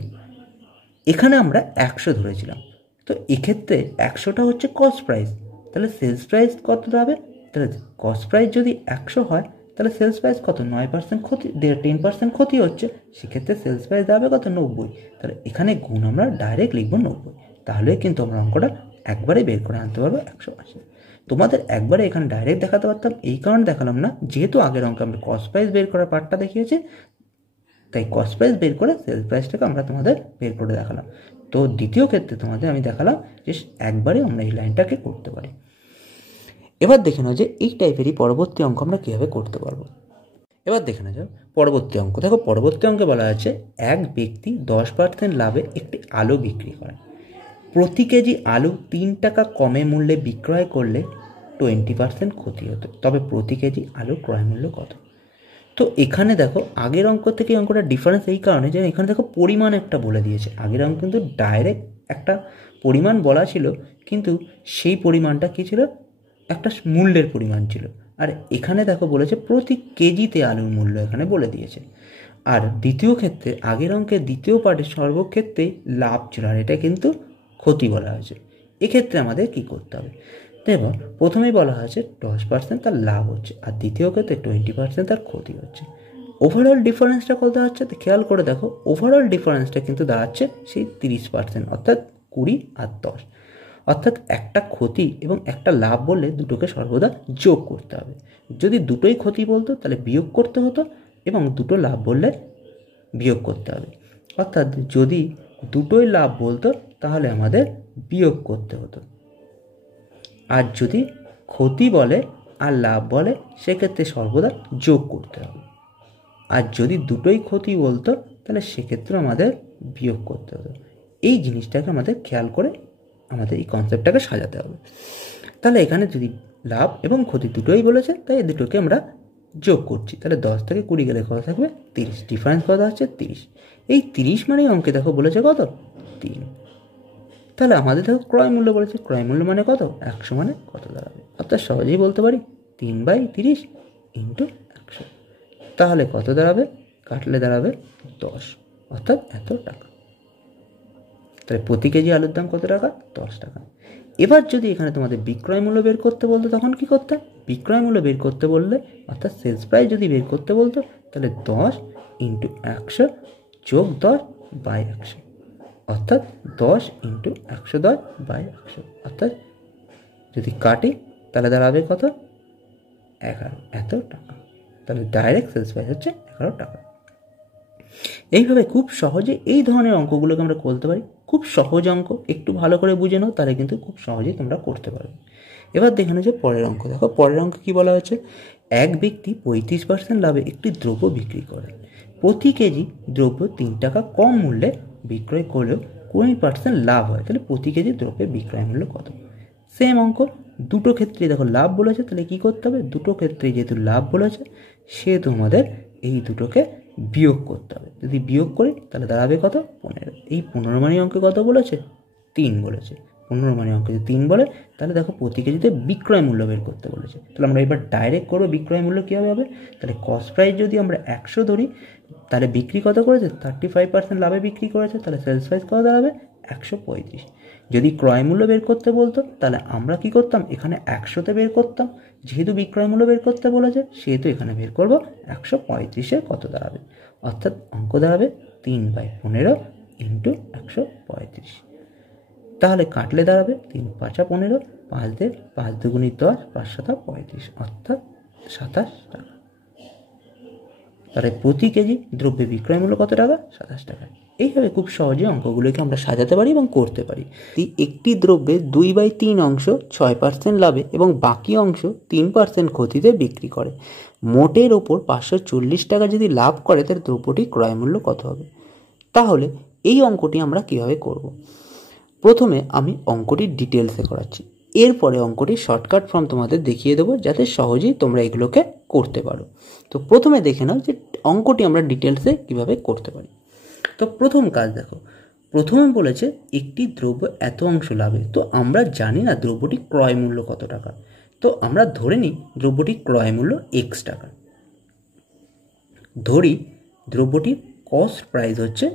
এখানে আমরা 100 ধরেছিলাম, তো এক্ষেত্রে 100টা হচ্ছে কস্ট প্রাইস, তাহলে সেলস প্রাইস কত দাঁড়াবে, তাহলে কস্ট প্রাইস যদি 100 হয় তাহলে সেলস প্রাইস কত, 9% ক্ষতি, 10% ক্ষতি হচ্ছে, সেক্ষেত্রে সেলস প্রাইস দাঁড়াবে কত, 90। তাহলে এখানে গুণ আমরা ডাইরেক্ট লিখবো 90, তাহলে কিন্তু আমরা অঙ্কটা একবারে বের করে আনতে পারবো 180। তোমাদের একবারে এখানে ডাইরেক্ট দেখাতে পারতাম, এই কারণে দেখালাম না, যেহেতু আগের অঙ্কে আমরা কস্ট প্রাইস বের করার পার্টটা দেখিয়েছি, তাই কস্ট প্রাইস বের করে সেলস প্রাইসটাকে আমরা তোমাদের বের করে দেখালাম। তো দ্বিতীয় ক্ষেত্রে তোমাদের আমি দেখালাম যে একবারে আমরা এই লাইনটাকে করতে পারি। এবার দেখে নাও যে এই টাইপেরই পরবর্তী অঙ্ক আমরা কীভাবে করতে পারবো। এবার দেখে না যাও পরবর্তী অঙ্ক। দেখো পরবর্তী অঙ্কে বলা আছে এক ব্যক্তি 10% লাভে একটি আলু বিক্রি করে। প্রতি কেজি আলু 3 টাকা কমে মূল্যে বিক্রয় করলে 20% ক্ষতি হতো, তবে প্রতি কেজি আলু ক্রয় মূল্য কত? তো এখানে দেখো আগের অঙ্ক থেকে অঙ্কটা ডিফারেন্স এই কারণে যে এখানে দেখো পরিমাণ একটা বলে দিয়েছে। আগের অঙ্ক কিন্তু ডাইরেক্ট একটা পরিমাণ বলা ছিল, কিন্তু সেই পরিমাণটা কী ছিল, একটা মূল্যের পরিমাণ ছিল। আর এখানে দেখো বলেছে প্রতি কেজিতে আলুর মূল্য এখানে বলে দিয়েছে। আর দ্বিতীয় ক্ষেত্রে আগের অঙ্কের দ্বিতীয় পার্টের সর্বক্ষেত্রেই লাভ ছিল, আর এটা কিন্তু ক্ষতি বলা হয়েছে। এক্ষেত্রে আমাদের কি করতে হবে, দেখো প্রথমেই বলা হয়েছে 10% তার লাভ হচ্ছে, আর দ্বিতীয় ক্ষেত্রে 20% তার ক্ষতি হচ্ছে। ওভারঅল ডিফারেন্সটা কত হচ্ছে খেয়াল করে দেখো, ওভারঅল ডিফারেন্সটা কিন্তু দাঁড়াচ্ছে সেই 30%, অর্থাৎ 20 আর 10, অর্থাৎ একটা ক্ষতি এবং একটা লাভ বললে দুটোকে সর্বদা যোগ করতে হবে। যদি দুটোই ক্ষতি বলতো তাহলে বিয়োগ করতে হতো, এবং দুটো লাভ বললে বিয়োগ করতে হবে। অর্থাৎ যদি দুটোই লাভ বলতো তাহলে আমাদের বিয়োগ করতে হতো, আর যদি ক্ষতি বলে আর লাভ বলে সেক্ষেত্রে সর্বদা যোগ করতে হবে। আর যদি দুটোই ক্ষতি বলতো তাহলে সেক্ষেত্রে আমাদের বিয়োগ করতে হতো। এই জিনিসটাকে আমাদের খেয়াল করে আমাদের এই কনসেপ্টটাকে সাজাতে হবে। তাহলে এখানে যদি লাভ এবং ক্ষতি দুটোই বলেছে, তাই এই দুটোকে আমরা যোগ করছি। তাহলে 10 থেকে 20 গেলে কত থাকবে? 30। ডিফারেন্স কত হচ্ছে? 30। এই 30 মানে অঙ্কে দেখো বলেছে কত? 3। তাহলে আমাদের দেখো ক্রয় মূল্য বলেছে, ক্রয় মূল্য মানে কত? 100 মানে কত দাঁড়াবে? অর্থাৎ সহজেই বলতে পারি 3/30 ইন্টু 100। তাহলে কত দাঁড়াবে? কাটলে দাঁড়াবে 10, অর্থাৎ এত টাকা। তাহলে প্রতি কেজি আলুর দাম কত টাকা? 10 টাকা। এবার যদি এখানে তোমাদের বিক্রয় মূল্য বের করতে বলতো তখন কি করতে? বিক্রয় মূল্য বের করতে বললে অর্থাৎ সেলস প্রাইস যদি বের করতে বলতো তাহলে 10 ইন্টু 100 যোগ 10 বাই 100, অর্থাৎ 10 ইন্টু 110 বাই 100, অর্থাৎ যদি কাটি তাহলে দাঁড়াবে কত? 11, এত টাকা। তাহলে ডাইরেক্ট সেলস প্রাইস হচ্ছে 11 টাকা। এইভাবে খুব সহজে এই ধরনের অঙ্কগুলোকে আমরা করতে পারি। খুব সহজ অঙ্ক, একটু ভালো করে বুঝে নাও, তাহলে কিন্তু খুব সহজেই তোমরা করতে পারবে। এবার দেখে নাও যে পরের অঙ্ক। দেখো পরের অঙ্ক কি বলা হচ্ছে? এক ব্যক্তি 35% লাভে একটি দ্রব্য বিক্রি করে। প্রতি কেজি দ্রব্য 3 টাকা কম মূল্যে বিক্রয় করলেও 20% লাভ হয়। তাহলে প্রতি কেজি দ্রব্যের বিক্রয় মূল্য কত? সেম অঙ্ক, দুটো ক্ষেত্রে দেখো লাভ বলেছে, তাহলে কি করতে হবে? দুটো ক্ষেত্রে যেহেতু লাভ বলেছে সেহেতু আমাদের এই দুটোকে বিয়োগ করতে হবে। যদি বিয়োগ করি তাহলে দাঁড়াবে কত? 15। এই 15 মানে অঙ্কে কত বলেছে? 3 বলেছে। 15 মানে অঙ্কে যদি 3 বলে তাহলে দেখো প্রতি কেজিতে বিক্রয় মূল্য বের করতে বলেছে। তাহলে আমরা এবার ডাইরেক্ট করবো বিক্রয় মূল্য কীভাবে হবে? তাহলে কস্ট প্রাইস যদি আমরা 100 ধরি, তাহলে বিক্রি কত করেছে? 35% লাভে বিক্রি করেছে, তাহলে সেলস প্রাইস কত দাঁড়াবে? 135। যদি ক্রয় মূল্য বের করতে বলতো তাহলে আমরা কি করতাম? এখানে 100তে বের করতাম। যেহেতু বিক্রয় মূল্য বের করতে বলেছে সেহেতু এখানে বের করবো 135-এ কত দাঁড়াবে, অর্থাৎ অঙ্ক দাঁড়াবে 3/15 ইন্টু 135। তাহলে কাটলে দাঁড়াবে 3 5 15, 5 দিয়ে 5 দুগুণি 10, 5 7 35, অর্থাৎ 27 টাকা। তাহলে প্রতি কেজি দ্রব্যের বিক্রয় মূল্য কত টাকা? 27 টাকা। এইভাবে খুব সহজে অঙ্কগুলোকে আমরা সাজাতে পারি এবং করতে পারি। একটি দ্রব্যে 2/3 অংশ 6% লাভে এবং বাকি অংশ 3% ক্ষতিতে বিক্রি করে। মোটের ওপর 540 টাকা যদি লাভ করে তাহলে দ্রব্যটির ক্রয় মূল্য কত হবে? তাহলে এই অঙ্কটি আমরা কিভাবে করব? প্রথমে আমি অঙ্কটির ডিটেলসে করাচ্ছি, এরপরে অঙ্কটির শর্টকাট ফর্ম তোমাদের দেখিয়ে দেবো যাতে সহজেই তোমরা এগুলোকে করতে পারো। তো প্রথমে দেখে নাও যে অঙ্কটি আমরা ডিটেলসে কিভাবে করতে পারি। তো প্রথম কাজ দেখো, প্রথমে বলেছে একটি দ্রব্য এত অংশ লাভে। তো আমরা জানি না দ্রব্যটির ক্রয় মূল্য কত টাকা, তো আমরা ধরে নিই দ্রব্যটির ক্রয় মূল্য x টাকা। ধরি দ্রব্যটির কস্ট প্রাইস হচ্ছে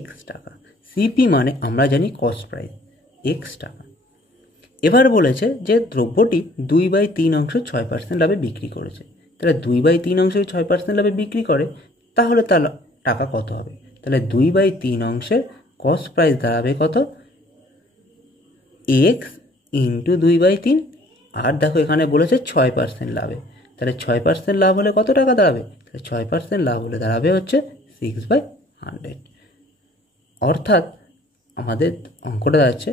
x টাকা। সিপি মানে আমরা জানি কস্ট প্রাইস x টাকা। এবার বলেছে যে দ্রব্যটি 2/3 অংশ 6% লাভে বিক্রি করেছে। তাহলে 2/3 অংশে 6% লাভে বিক্রি করে, তাহলে তার টাকা কত হবে? তাহলে 2/3 অংশের কস্ট প্রাইস দাঁড়াবে কত? x into 2/3। আর দেখো এখানে বলেছে 6% লাভে, তাহলে 6% লাভ হলে কত টাকা দাঁড়াবে? তাহলে 6% লাভ হলে দাঁড়াবে হচ্ছে 6/100। অর্থাৎ আমাদের অঙ্কটা দাঁড়াচ্ছে,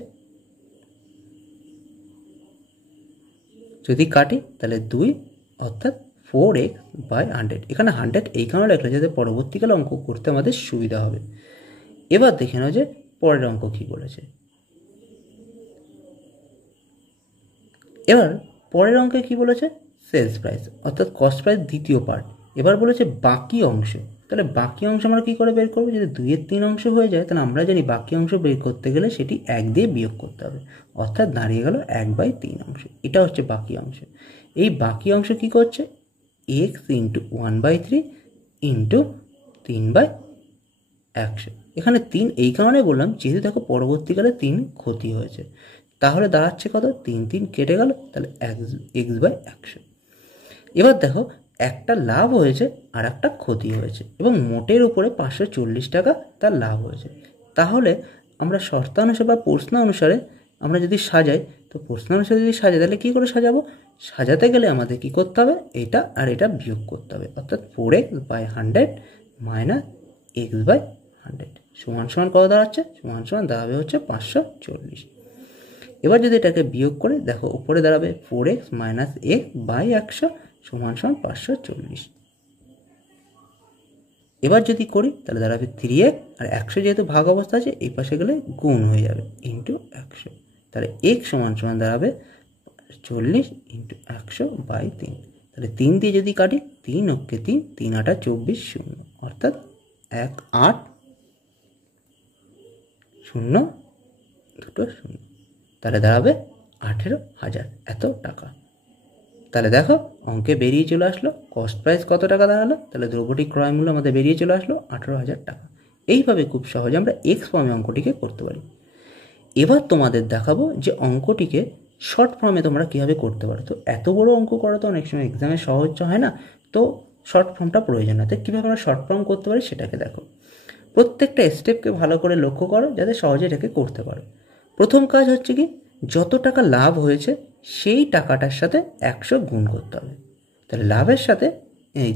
যদি কাটি তাহলে 2, অর্থাৎ 4x/100। এখানে 100 এই কারণে লেখা যাতে পরবর্তীকালে অঙ্ক করতে আমাদের সুবিধা হবে। এবার দেখে নাও যে পরের অঙ্ক কি বলেছে। এবার পরের অঙ্কে কি বলেছে? সেলস প্রাইস অর্থাৎ কস্ট প্রাইস দ্বিতীয় পার্ট। এবার বলেছে বাকি অংশ। তাহলে বাকি অংশ আমরা কী করে বের করবো? যদি 2/3 অংশ হয়ে যায় তাহলে আমরা জানি বাকি অংশ বের করতে গেলে সেটি 1 দিয়ে বিয়োগ করতে হবে, অর্থাৎ দাঁড়িয়ে গেল 1/3 অংশ। এটা হচ্ছে বাকি অংশ। এই বাকি অংশ কি করছে? x into 1/3 into 3/100। এখানে 3 এই কারণে বললাম যেহেতু দেখো পরবর্তীকালে 3 ক্ষতি হয়েছে, তাহলে দাঁড়াচ্ছে কত? 3 কেটে গেল, তাহলে x/100। এবার দেখো একটা লাভ হয়েছে আর একটা ক্ষতি হয়েছে এবং মোটের উপরে 540 টাকা তার লাভ হয়েছে। তাহলে আমরা শর্তানুসারে বা প্রশ্ন অনুসারে আমরা যদি সাজাই, তো প্রশ্ন অনুসারে যদি সাজাই তাহলে কী করে সাজাবো? সাজাতে গেলে আমাদের কী করতে হবে? এটা আর এটা বিয়োগ করতে হবে, অর্থাৎ 4x/100 মাইনাস x/100 সমান সমান কত দাঁড়াচ্ছে? সমান সমান দাঁড়াবে হচ্ছে 540। এবার যদি এটাকে বিয়োগ করে দেখো উপরে দাঁড়াবে 4x মাইনাস x/100 সমান সমান 540। এবার যদি করি তাহলে দাঁড়াবে 3x, আর 100 যেহেতু ভাগ অবস্থা আছে এই পাশে গেলে গুণ হয়ে যাবে ইন্টু 100। তাহলে x সমান সমান দাঁড়াবে 40 ইন্টু 100/3। তাহলে 3 দিয়ে যদি কাটি, 3 অক্ষে 3, 3 8 24 শূন্য, অর্থাৎ 18 0 2 0। তাহলে দাঁড়াবে 18,000 এত টাকা। তাহলে দেখো অঙ্কে বেরিয়ে চলে আসলো কস্ট প্রাইস কত টাকা দাঁড়ালো। তাহলে দ্রব্যটি ক্রয় মূল্য আমাদের বেরিয়ে চলে আসলো 18,000 টাকা। এইভাবে খুব সহজে আমরা এক্স ফর্মে অঙ্কটিকে করতে পারি। এবার তোমাদের দেখাবো যে অঙ্কটিকে শর্ট ফর্মে তোমরা কীভাবে করতে পারো। তো এত বড় অঙ্ক করা তো অনেক সময় এক্সামে সহজ হয় না, তো শর্ট ফর্মটা প্রয়োজন হয়। তো কীভাবে আমরা শর্ট ফর্ম করতে পারি সেটাকে দেখো। প্রত্যেকটা স্টেপকে ভালো করে লক্ষ্য করো যাতে সহজে এটাকে করতে পারো। প্রথম কাজ হচ্ছে কি, যত টাকা লাভ হয়েছে সেই টাকাটার সাথে 100 গুণ করতে হবে। তাহলে লাভের সাথে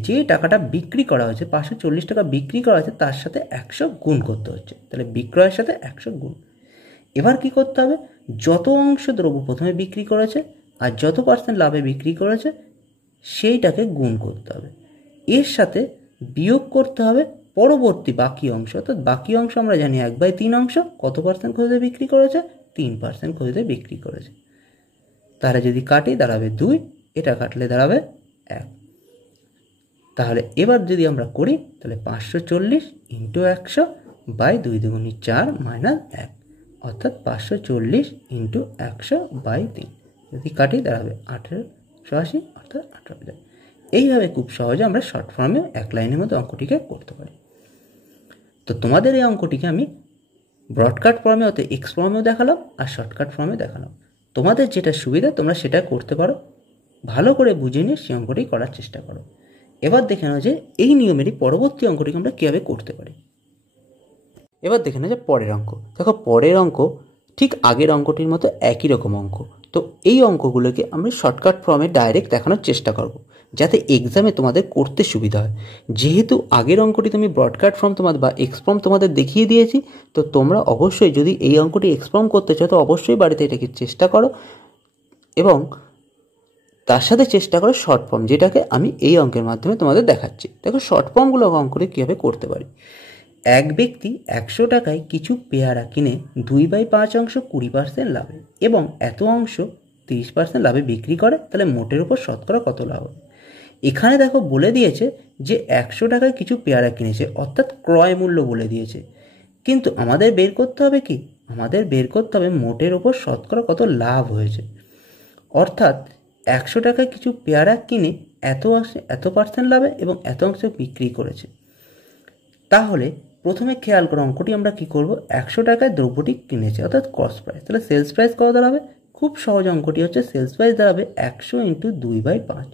যে টাকাটা বিক্রি করা হয়েছে, 540 টাকা বিক্রি করা হয়েছে, তার সাথে 100 গুণ করতে হচ্ছে। তাহলে বিক্রয়ের সাথে 100 গুণ। এবার কি করতে হবে, যত অংশ দ্রব্য প্রথমে বিক্রি করেছে আর যত % লাভে বিক্রি করেছে সেইটাকে গুণ করতে হবে। এর সাথে বিয়োগ করতে হবে পরবর্তী বাকি অংশ, অর্থাৎ বাকি অংশ আমরা জানি 1/3 অংশ কত % ক্ষতিতে বিক্রি করেছে, 3% ক্ষতিতে বিক্রি করেছে। তাহলে যদি কাটি দাঁড়াবে 2, এটা কাটলে দাঁড়াবে 1। তাহলে এবার যদি আমরা করি তাহলে 540 ইন্টু 100/2 দুগুণি 4 মাইনাস 1, অর্থাৎ 540 ইন্টু 100/3। যদি কাটি দাঁড়াবে 1880, অর্থাৎ 18,000। এইভাবে খুব সহজে আমরা শর্ট ফর্মে এক লাইনের মধ্যে অঙ্কটিকে করতে পারি। তো তোমাদের এই অঙ্কটিকে আমি ব্রডকাট ফর্মে অর্থাৎ এক্স ফর্মেও দেখালাম আর শর্টকাট ফর্মে দেখালাম। তোমাদের যেটা সুবিধা তোমরা সেটা করতে পারো। ভালো করে বুঝে নিয়ে সেই অঙ্কটি করার চেষ্টা করো। এবার দেখে নাও যে এই নিয়মেরই পরবর্তী অঙ্কটিকে আমরা কীভাবে করতে পারি। এবার দেখে নাও যে পরের অঙ্ক। দেখো পরের অঙ্ক ঠিক আগের অঙ্কটির মতো একই রকম অঙ্ক। তো এই অঙ্কগুলোকে আমরা শর্টকাট ফর্মে ডাইরেক্ট দেখানোর চেষ্টা করব যাতে এক্সামে তোমাদের করতে সুবিধা হয়। যেহেতু আগের অঙ্কটি তুমি ব্রডকাট ফর্ম তোমাদের বা এক্স ফর্ম তোমাদের দেখিয়ে দিয়েছি, তো তোমরা অবশ্যই যদি এই অঙ্কটি এক্স ফর্ম করতে চাও তো অবশ্যই বাড়িতে এটাকে চেষ্টা করো এবং তার সাথে চেষ্টা করো শর্ট ফর্ম, যেটাকে আমি এই অঙ্কের মাধ্যমে তোমাদের দেখাচ্ছি। দেখো শর্ট ফর্মগুলো অঙ্কটি কীভাবে করতে পারি। এক ব্যক্তি 100 টাকায় কিছু পেয়ারা কিনে 2/5 অংশ 20% লাভে এবং এত অংশ 30% লাভে বিক্রি করে, তাহলে মোটের উপর শতকরা কত লাভ হবে। এখানে দেখো বলে দিয়েছে যে 100 টাকায় কিছু পেয়ারা কিনেছে, অর্থাৎ ক্রয় মূল্য বলে দিয়েছে। কিন্তু আমাদের বের করতে হবে কি, আমাদের বের করতে হবে মোটের উপর শতকরা কত লাভ হয়েছে। অর্থাৎ 100 টাকায় কিছু পেয়ারা কিনে এত % লাভে এবং এত অংশ বিক্রি করেছে। তাহলে প্রথমে খেয়াল করো অঙ্কটি আমরা কি করব, 100 টাকায় দ্রব্যটি কিনেছে অর্থাৎ কস্ট প্রাইস। তাহলে সেলস প্রাইস কত দাঁড়াবে, খুব সহজ অঙ্কটি হচ্ছে সেলস প্রাইস দাঁড়াবে 100 ইন্টু 2/5,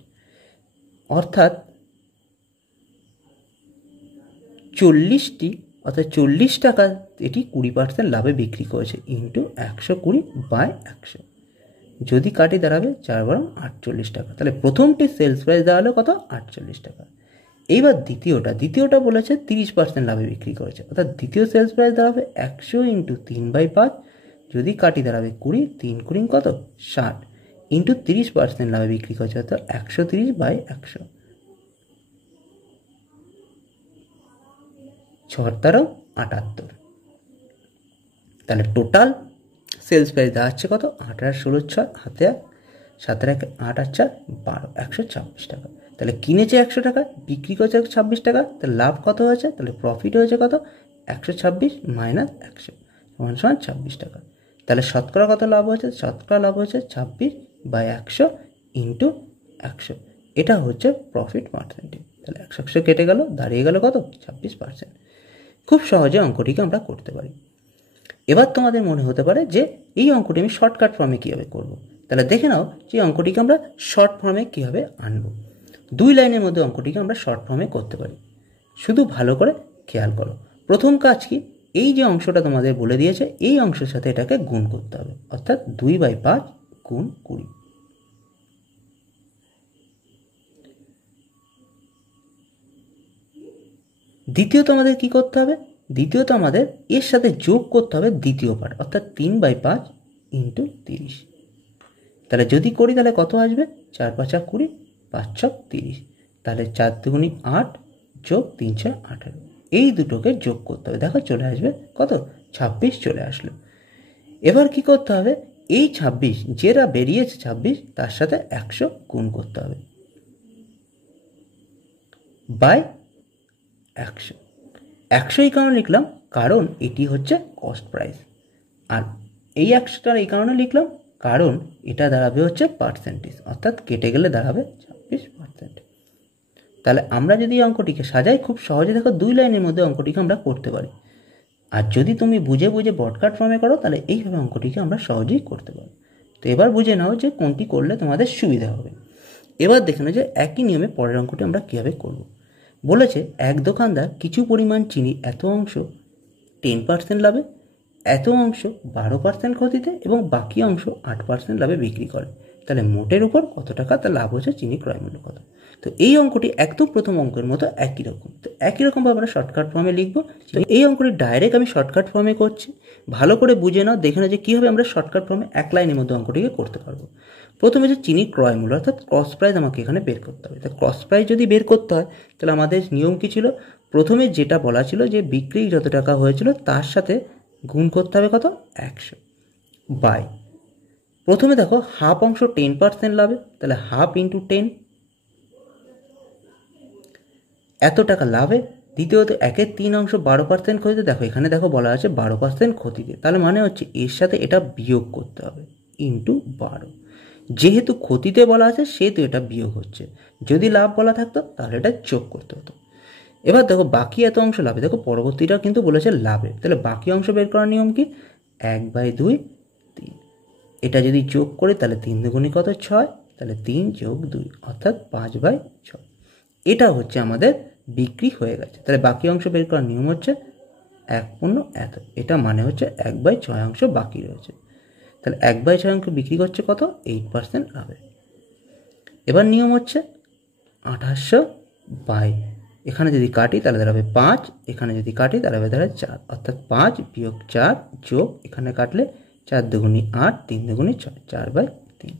অর্থাৎ 40টি অর্থাৎ 40 টাকা এটি 20% লাভে বিক্রি করেছে ইন্টু 120/100। যদি কাটি দাঁড়াবে 4 × 48 টাকা। তাহলে প্রথমটি সেলস প্রাইস দাঁড়ালো কত, 48 টাকা। এইবার দ্বিতীয়টা বলেছে 30% লাভে বিক্রি করেছে, অর্থাৎ দ্বিতীয় সেলস প্রাইস দাঁড়াবে 100 ইন্টু 3/5। যদি কাটি দাঁড়াবে 20, 3 × 20 কত 60 ইন্টু 30% লাভে বিক্রি করেছে, অর্থাৎ 130/100। 6 × 78। তাহলে টোটাল সেলস প্রাইস দাঁড়াচ্ছে কত, 8 আর 16 6 হাতে 7 আর 8 আর 4 12, 126 টাকা। তাহলে কিনেছে 100 টাকা, বিক্রি করেছে 26 টাকা, তাহলে লাভ কত হয়েছে, তাহলে প্রফিট হয়েছে কত, 126 মাইনাস 100 সমান 26 টাকা। তাহলে শতকরা কত লাভ হয়েছে, শতকরা লাভ হয়েছে 26/100 ইন্টু 100। এটা হচ্ছে প্রফিট পার্সেন্টেজ। তাহলে 100 কেটে গেল, দাঁড়িয়ে গেল কত, 26%। খুব সহজে অঙ্কটিকে আমরা করতে পারি। এবার তোমাদের মনে হতে পারে যে এই অঙ্কটি আমি শর্টকাট ফর্মে কীভাবে করব। তাহলে দেখে নাও যে অঙ্কটিকে আমরা শর্ট ফর্মে কীভাবে আনবো। 2 লাইনের মধ্যে অঙ্কটিকে আমরা শর্ট ফর্মে করতে পারি। শুধু ভালো করে খেয়াল করো। প্রথম কাজ কি, এই যে অংশটা তোমাদের বলে দিয়েছে এই অংশের সাথে এটাকে গুণ করতে হবে, অর্থাৎ 2/5 গুণ 20। দ্বিতীয়ত আমাদের কি করতে হবে, দ্বিতীয়ত আমাদের এর সাথে যোগ করতে হবে দ্বিতীয় পার্ট, অর্থাৎ 3/5 ইন্টু 30। তাহলে যদি করি তাহলে কত আসবে, 4 × 5 = 20, 5 × 6 = 30। তাহলে 4 × 2 = 8 যোগ 3 × 6 = 18। এই দুটোকে যোগ করতে হবে, দেখো চলে আসবে কত, 26 চলে আসলো। এবার কি করতে হবে, এই 26 যেটা বেরিয়েছে 26 তার সাথে 100 গুণ করতে হবে বাই 100। 100 এই কারণে লিখলাম কারণ এটি হচ্ছে কস্ট প্রাইস, আর এই 100টা এই কারণে লিখলাম কারণ এটা দাঁড়াবে হচ্ছে পার্সেন্টেজ, অর্থাৎ কেটে গেলে দাঁড়াবে 26%। তাহলে আমরা যদি এই অঙ্কটিকে সাজাই খুব সহজে দেখো 2 লাইনের মধ্যে অঙ্কটিকে আমরা করতে পারি। আর যদি তুমি বুঝে বুঝে ব্রডকাট ফর্মে করো তাহলে এইভাবে অঙ্কটিকে আমরা সহজেই করতে পারি। তো এবার বুঝে নাও যে কোনটি করলে তোমাদের সুবিধা হবে। এবার দেখে নাও যে একই নিয়মে পরের অঙ্কটি আমরা কীভাবে করব। বলেছে এক দোকানদার কিছু পরিমাণ চিনি এত অংশ 10% লাভে, এত অংশ 12% ক্ষতিতে এবং বাকি অংশ 8% লাভে বিক্রি করে। তাহলে মোটের উপর কত টাকা তার লাভ হচ্ছে, চিনি ক্রয় মূল্য কত। তো এই অঙ্কটি একদম প্রথম অঙ্কের মতো একই রকম, তো একই রকমভাবে আমরা শর্টকাট ফর্মে লিখবো। এই অঙ্কটি ডাইরেক্ট আমি শর্টকাট ফর্মে করছি, ভালো করে বুঝে নাও, দেখে নাও যে কীভাবে আমরা শর্টকাট ফর্মে এক লাইনের মধ্যে অঙ্কটিকে করতে পারবো। প্রথমে যে চিনি ক্রয় মূল্য অর্থাৎ ক্রস প্রাইস আমাকে এখানে বের করতে হবে। তো ক্রস প্রাইস যদি বের করতে হয় তাহলে আমাদের নিয়ম কী ছিল, প্রথমে যেটা বলা ছিল যে বিক্রি যত টাকা হয়েছিল তার সাথে গুণ করতে হবে কত 100 বাই, প্রথমে দেখো হাফ অংশ 10% লাভে, তাহলে হাফ ইন্টু 10 এত টাকা লাভে। দ্বিতীয়ত 1/3 অংশ 12% ক্ষতিতে, দেখো এখানে দেখো বলা আছে 12% ক্ষতিতে, তাহলে মানে হচ্ছে এর সাথে এটা বিয়োগ করতে হবে ইন্টু 12। যেহেতু ক্ষতিতে বলা আছে সেহেতু এটা বিয়োগ হচ্ছে, যদি লাভ বলা থাকতো তাহলে এটা যোগ করতে হতো। এবার দেখো বাকি এত অংশ লাভে, দেখো পরবর্তীটা কিন্তু বলেছে লাভে, তাহলে বাকি অংশ বের করার নিয়ম কি 1/2 3। এটা যদি যোগ করে তাহলে 3 দুগুণে কত 6, তাহলে 3 যোগ 2 অর্থাৎ 5/6। এটা হচ্ছে আমাদের বিক্রি হয়ে গেছে। তাহলে বাকি অংশ বের করার নিয়ম হচ্ছে 1 এত, এটা মানে হচ্ছে 1/6 অংশ বাকি রয়েছে। তাহলে 1/6 অংশ বিক্রি করছে কত 8% লাভে। এবার নিয়ম হচ্ছে 2800 বাই, এখানে যদি কাটি তাহলে দাঁড়াবে 5, এখানে যদি কাটি তাহলে দাঁড়াবে 4, অর্থাৎ 5 বিয়োগ 4 যোগ এখানে কাটলে 4 দুগুণে 8, 3 দুগুণে 6, 4/3।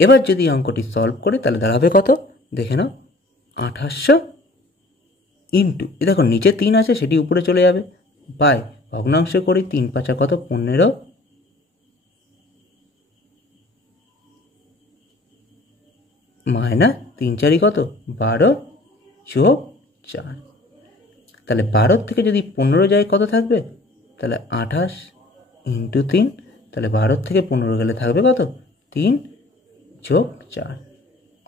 এবার যদি অঙ্কটি সলভ করি তাহলে দাঁড়াবে কত দেখে নাও 2800 ইন্টু, দেখো নিচে 3 আছে সেটি উপরে চলে যাবে, বাই ভগ্নাংশ করি 3 5 কত 15 মাইনাস 3 4 কত 12 যোগ 4, তাহলে 12 থেকে যদি 15 যায় কত থাকবে, তাহলে 28 ইন্টু 3, তাহলে 12 থেকে 15 গেলে থাকবে কত 3 যোগ 4,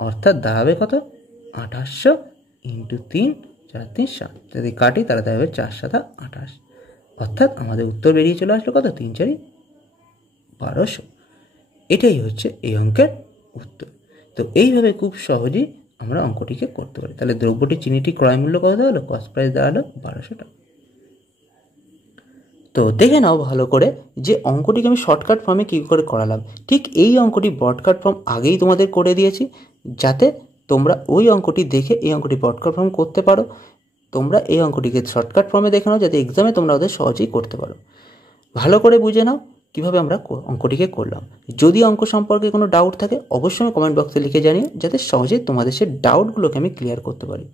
অর্থাৎ দাঁড়াবে কত 2800 ইন্টু 3 4 3 7, যদি কাটি তাহলে দাঁড়াবে 4 7 28, অর্থাৎ আমাদের উত্তর বেরিয়ে চলে আসলো কত 3 4 1200। এটাই হচ্ছে এই অঙ্কের উত্তর। তো এইভাবে খুব সহজেই আমরা অঙ্কটিকে করতে পারি। তাহলে দ্রব্যটি চিনিটি ক্রয় মূল্য কত হলো, কস্ট প্রাইস দাঁড়ালো 1200 টাকা। তো দেখে নাও ভালো করে যে অঙ্কটিকে আমি শর্টকাট ফর্মে কী করে করালাম। ঠিক এই অঙ্কটি ব্রডকাট ফর্ম আগেই তোমাদের করে দিয়েছি, যাতে তোমরা ওই অঙ্কটি দেখে এই অঙ্কটি ব্রডকাট ফর্ম করতে পারো। তোমরা এই অঙ্কটিকে শর্টকাট ফর্মে দেখে নাও যাতে এক্সামে তোমরা ওদের সহজেই করতে পারো। ভালো করে বুঝে নাও কীভাবে আমরা অঙ্কটিকে করলাম। যদি অঙ্ক সম্পর্কে কোনো ডাউট থাকে অবশ্যই কমেন্ট বক্সে লিখে জানিও, যাতে সহজেই তোমাদের সেই ডাউটগুলোকে আমি ক্লিয়ার করতে পারি।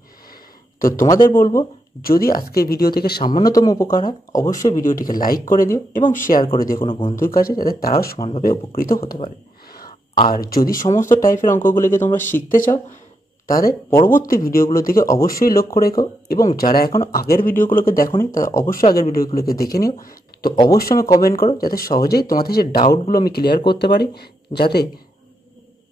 তো তোমাদের বলবো যদি আজকের ভিডিও থেকে সামান্যতম উপকার হয় অবশ্যই ভিডিওটিকে লাইক করে দিও এবং শেয়ার করে দিও কোনো বন্ধুর কাছে, যাতে তারাও সমানভাবে উপকৃত হতে পারে। আর যদি সমস্ত টাইপের অঙ্কগুলিকে তোমরা শিখতে চাও তাদের পরবর্তী ভিডিওগুলো থেকে অবশ্যই লক্ষ্য রেখো, এবং যারা এখনও আগের ভিডিওগুলোকে দেখোনি তারা অবশ্যই আগের ভিডিওগুলোকে দেখে নিও। তো অবশ্যই আমি কমেন্ট করো যাতে সহজেই তোমাদের যে ডাউটগুলো আমি ক্লিয়ার করতে পারি, যাতে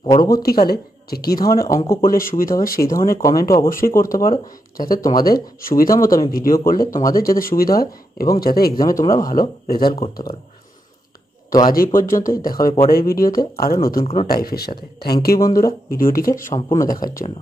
পরবর্তীকালে যে কী ধরনের অঙ্ক করলে সুবিধা হয় সেই ধরনের কমেন্টও অবশ্যই করতে পারো, যাতে তোমাদের সুবিধা মতো আমি ভিডিও করলে তোমাদের যাতে সুবিধা হয় এবং যাতে এক্সামে তোমরা ভালো রেজাল্ট করতে পারো। তো আজ এই পর্যন্তই, দেখা হবে পরের ভিডিওতে আরও নতুন কোনো টাইপের সাথে। থ্যাংক ইউ বন্ধুরা ভিডিওটিকে সম্পূর্ণ দেখার জন্য।